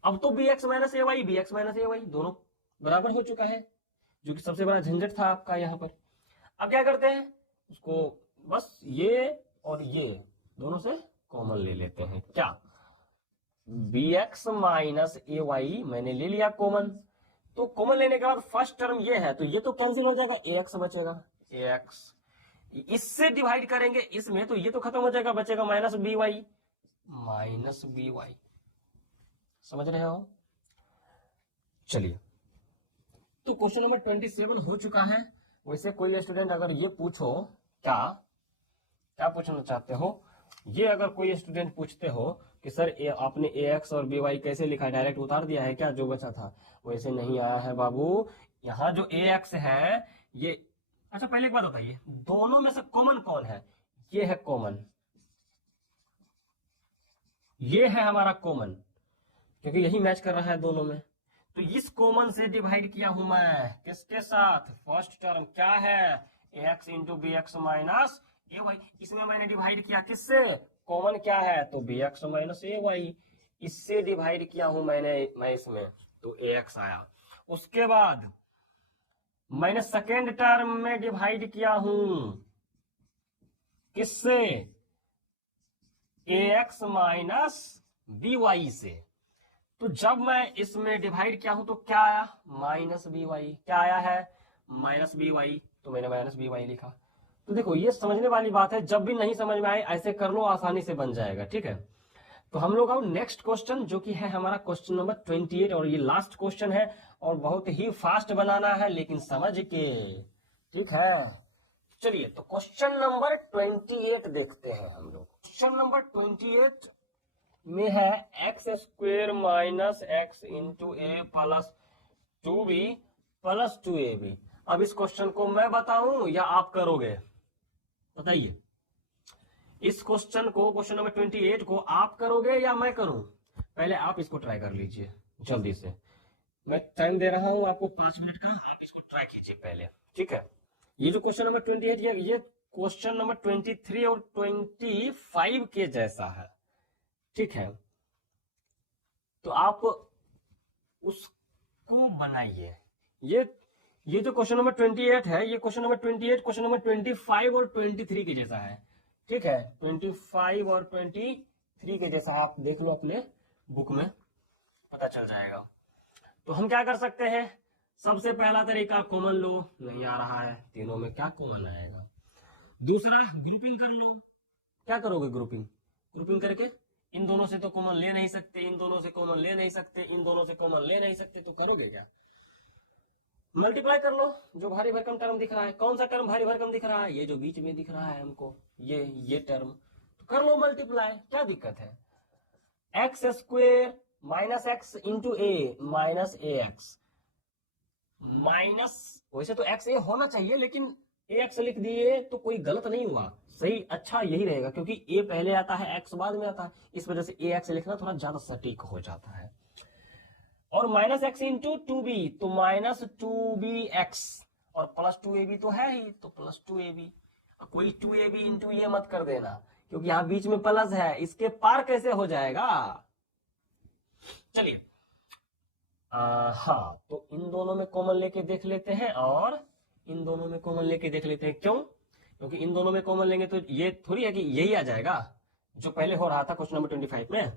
अब तो बी एक्स माइनस ए वाई, बी एक्स माइनस ए वाई दोनों बराबर हो चुका है, जो कि सबसे बड़ा झंझट था आपका यहां पर। अब क्या करते हैं, उसको बस ये और ये दोनों से कॉमन ले लेते हैं। क्या, बी एक्स माइनस ए वाई मैंने ले लिया कॉमन, तो कॉमन लेने के बाद फर्स्ट टर्म ये है तो ये तो कैंसिल हो जाएगा, ए एक्स बचेगा, ए एक्स इससे डिवाइड करेंगे इसमें तो ये तो खत्म हो जाएगा, बचेगा minus B Y, minus B Y. समझ रहे हो? चलिए, तो क्वेश्चन नंबर 27 हो चुका है। वैसे कोई स्टूडेंट अगर ये पूछो, क्या क्या पूछना चाहते हो, ये अगर कोई स्टूडेंट पूछते हो कि सर आपने ए एक्स और बी वाई कैसे लिखा, डायरेक्ट उतार दिया है क्या जो बचा था, वैसे नहीं आया है बाबू। यहाँ जो ए एक्स है ये, अच्छा पहले एक बात बताइए, दोनों में से कॉमन कौन है, ये है कॉमन, ये है हमारा कॉमन, क्योंकि यही मैच कर रहा है दोनों में। तो इस कॉमन से डिवाइड किया हूं मैं किसके साथ, फर्स्ट टर्म क्या है, ए x into B x minus ए वाई, इसमें मैंने डिवाइड किया किससे, कॉमन क्या है तो बी एक्स माइनस ए वाई, इससे डिवाइड किया हूं मैं इसमें, तो ए एक्स आया। उसके बाद मैंने सेकेंड टर्म में डिवाइड किया हूं किससे, ए एक्स माइनस बी वाई से, तो जब मैं इसमें डिवाइड किया हूं तो क्या आया, माइनस बी वाई, क्या आया है माइनस बी वाई, तो मैंने माइनस बी वाई लिखा। तो देखो ये समझने वाली बात है, जब भी नहीं समझ में आए ऐसे कर लो, आसानी से बन जाएगा, ठीक है। तो हम लोग आओ नेक्स्ट क्वेश्चन, जो कि है हमारा क्वेश्चन नंबर 28 और ये लास्ट क्वेश्चन है और बहुत ही फास्ट बनाना है लेकिन समझ के, ठीक है। चलिए, तो क्वेश्चन नंबर 28 देखते हैं हम लोग। क्वेश्चन नंबर 28 में है x square minus x into a plus 2b plus 2ab। अब इस क्वेश्चन को मैं बताऊं या आप करोगे, बताइए। इस क्वेश्चन को, क्वेश्चन नंबर 28 को आप करोगे या मैं करूं, पहले आप इसको ट्राई कर लीजिए जल्दी से। मैं टाइम दे रहा हूं आपको 5 मिनट का, आप इसको ट्राई कीजिए पहले, ठीक है। ये जो क्वेश्चन नंबर 28 ये क्वेश्चन नंबर 23 और 25 के जैसा है, ठीक है। तो आप उसको बनाइए। ये जो क्वेश्चन नंबर 28 है, ये क्वेश्चन नंबर 28 क्वेश्चन नंबर 25 और 23 के जैसा है, ठीक है। 25 और 23 के जैसा है, आप देख लो अपने बुक में, पता चल जाएगा। तो हम क्या कर सकते हैं, सबसे पहला तरीका कॉमन लो, नहीं आ रहा है, तीनों में क्या कॉमन आएगा। दूसरा ग्रुपिंग कर लो, क्या करोगे ग्रुपिंग, ग्रुपिंग करके इन दोनों से तो कॉमन ले नहीं सकते, इन दोनों से कॉमन ले नहीं सकते, इन दोनों से कॉमन ले नहीं सकते, तो करोगे क्या, मल्टीप्लाई कर लो। जो भारी भरकम टर्म दिख रहा है, कौन सा टर्म भारी भरकम दिख रहा है, ये जो बीच में दिख रहा है हमको, ये टर्म, तो कर लो मल्टीप्लाई, क्या दिक्कत है। X square minus x into a minus a x, minus, वैसे तो एक्स ए होना चाहिए लेकिन ए एक्स लिख दिए तो कोई गलत नहीं हुआ, सही अच्छा यही रहेगा, क्योंकि ए पहले आता है एक्स बाद में आता है, इस वजह से ए एक्स लिखना थोड़ा ज्यादा सटीक हो जाता है। और minus x into two B, तो माइनस टू बी एक्स, और प्लस टू ए बी तो है ही, तो प्लस टू ए बी। कोई टू ए बी इंटू ये मत कर देना, क्योंकि यहां बीच में प्लस है, इसके पार कैसे हो जाएगा। चलिए हाँ, तो इन दोनों में कॉमन लेके देख लेते हैं, और इन दोनों में कॉमन लेके देख लेते हैं। क्यों? क्योंकि इन दोनों में कॉमन लेंगे तो ये थोड़ी है कि यही आ जाएगा जो पहले हो रहा था क्वेश्चन नंबर 25 में।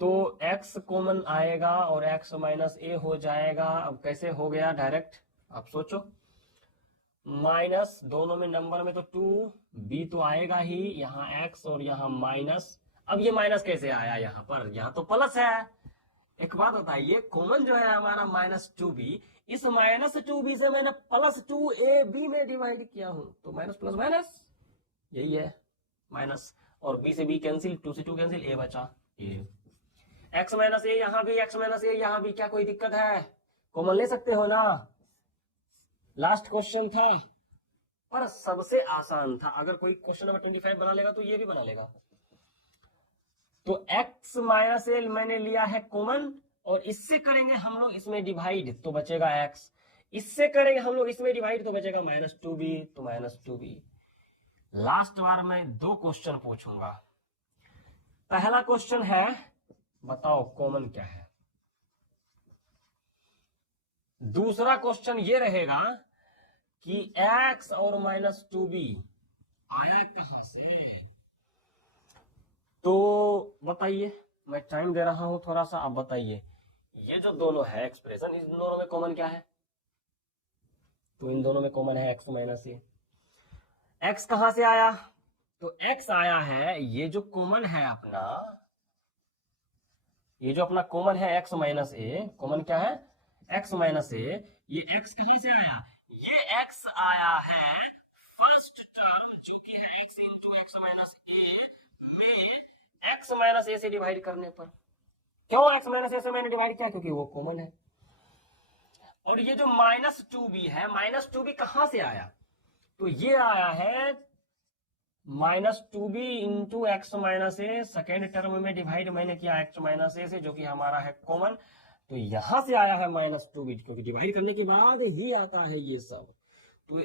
तो x कॉमन आएगा और x माइनस ए हो जाएगा। अब कैसे हो गया डायरेक्ट, आप सोचो। माइनस दोनों में नंबर में तो 2b तो आएगा ही, यहाँ x और यहाँ माइनस। अब ये माइनस कैसे आया यहाँ पर, यहाँ तो प्लस है। एक बात बताइए, कॉमन जो है हमारा माइनस 2b, इस माइनस 2b से मैंने प्लस 2ab में डिवाइड किया हूं, तो माइनस प्लस माइनस यही है माइनस, और b से b कैंसिल, 2 से 2 कैंसिल, a बचा a। x माइनस ए यहां भी, x माइनस ए यहां भी, क्या कोई दिक्कत है? कॉमन ले सकते हो ना। लास्ट क्वेश्चन था पर सबसे आसान था, अगर कोई क्वेश्चन नंबर 25 बना लेगा तो ये भी बना लेगा। तो x माइनस ए मैंने लिया है कॉमन, और इससे करेंगे हम लोग इसमें डिवाइड तो बचेगा x, इससे करेंगे हम लोग इसमें डिवाइड तो बचेगा माइनस 2b, तो माइनस 2b। लास्ट बार मैं 2 क्वेश्चन पूछूंगा। पहला क्वेश्चन है, बताओ कॉमन क्या है। दूसरा क्वेश्चन ये रहेगा कि x और माइनस 2b आया कहां से। तो बताइए, मैं टाइम दे रहा हूं थोड़ा सा, आप बताइए ये जो दोनों है एक्सप्रेशन, इन दोनों में कॉमन क्या है। तो इन दोनों में कॉमन है x माइनस ए। x कहां से आया, तो x आया है, ये जो कॉमन है अपना, ये जो अपना कॉमन है x माइनस ए, कॉमन क्या है x माइनस ए, ये x कहां से आया, ये x आया है फर्स्ट टर्म जो कि है x इंटू एक्स माइनस ए में x माइनस ए से डिवाइड करने पर। क्यों x माइनस ए से मैंने डिवाइड किया, क्योंकि वो कॉमन है। और ये जो माइनस 2b है, माइनस 2b कहां से आया, तो ये आया है minus 2b into x minus a, second term में डिवाइड मैंने किया एक्स माइनस ए से, जो कि हमारा है कॉमन, तो यहां से आया है माइनस 2b, क्योंकि डिवाइड करने के बाद ही आता है ये सब। तो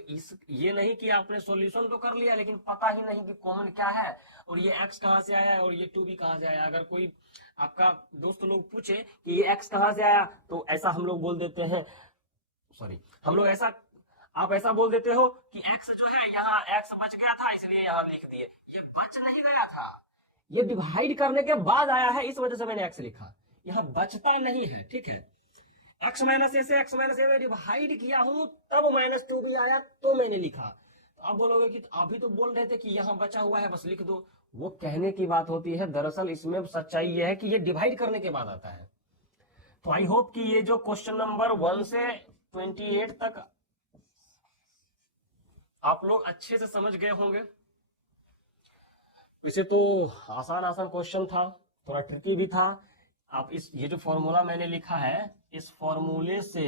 ये नहीं कि आपने सॉल्यूशन तो कर लिया लेकिन पता ही नहीं कि कॉमन क्या है, और ये x कहां से आया और ये 2b कहां से आया। अगर कोई आपका दोस्त लोग पूछे कि ये x कहां से आया, तो ऐसा हम लोग बोल देते हैं, सॉरी हम लोग ऐसा, आप ऐसा बोल देते हो कि x जो है यहाँ x बच गया था इसलिए यहाँ लिख दिए। ये बच नहीं गया था, ये डिवाइड करने के बाद आया है, इस वजह से मैंने x लिखा, यहाँ बचता नहीं है। ठीक है, x माइनस ए से x माइनस ए में डिवाइड किया हूं, तब माइनस 2b आया तो मैंने लिखा। तो आप बोलोगे कि अभी तो बोल रहे थे कि यहाँ बचा हुआ है बस लिख दो, वो कहने की बात होती है, दरअसल इसमें सच्चाई यह है कि ये डिवाइड करने के बाद आता है। तो आई होप कि ये जो क्वेश्चन नंबर 1 से 28 तक आप लोग अच्छे से समझ गए होंगे। वैसे तो आसान आसान क्वेश्चन था, थोड़ा ट्रिकी भी था। आप ये जो फॉर्मूला मैंने लिखा है, इस फॉर्मूले से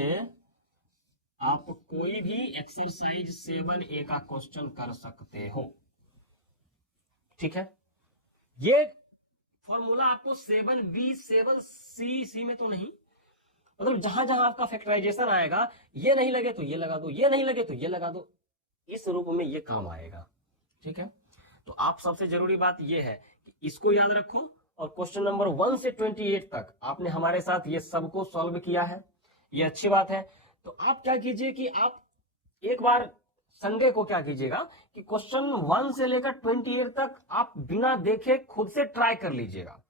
आप कोई भी एक्सरसाइज 7A का क्वेश्चन कर सकते हो। ठीक है, ये फॉर्मूला आपको 7B 7C में तो नहीं, मतलब जहां जहां आपका फैक्टराइजेशन आएगा, ये नहीं लगे तो ये लगा दो, ये नहीं लगे तो ये लगा दो, इस रूप में ये काम आएगा। ठीक है, तो आप सबसे जरूरी बात ये है कि इसको याद रखो, और क्वेश्चन नंबर 1 से 28 तक आपने हमारे साथ ये सबको सॉल्व किया है, ये अच्छी बात है। तो आप क्या कीजिए कि आप एक बार संडे को क्या कीजिएगा कि क्वेश्चन 1 से लेकर 28 तक आप बिना देखे खुद से ट्राई कर लीजिएगा,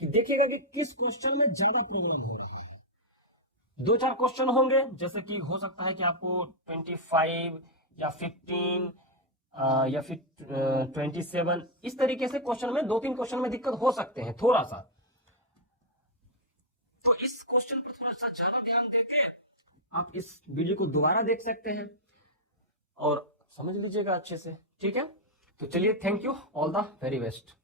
कि देखिएगा कि किस क्वेश्चन में ज्यादा प्रॉब्लम हो रहा है। 2-4 क्वेश्चन होंगे, जैसे कि हो सकता है कि आपको 25 या 15 या फिर 27, इस तरीके से क्वेश्चन में 2-3 क्वेश्चन में दिक्कत हो सकते हैं थोड़ा सा। तो इस क्वेश्चन पर थोड़ा सा ज्यादा ध्यान देके आप इस वीडियो को दोबारा देख सकते हैं और समझ लीजिएगा अच्छे से। ठीक है, तो चलिए, thank you, all the very best.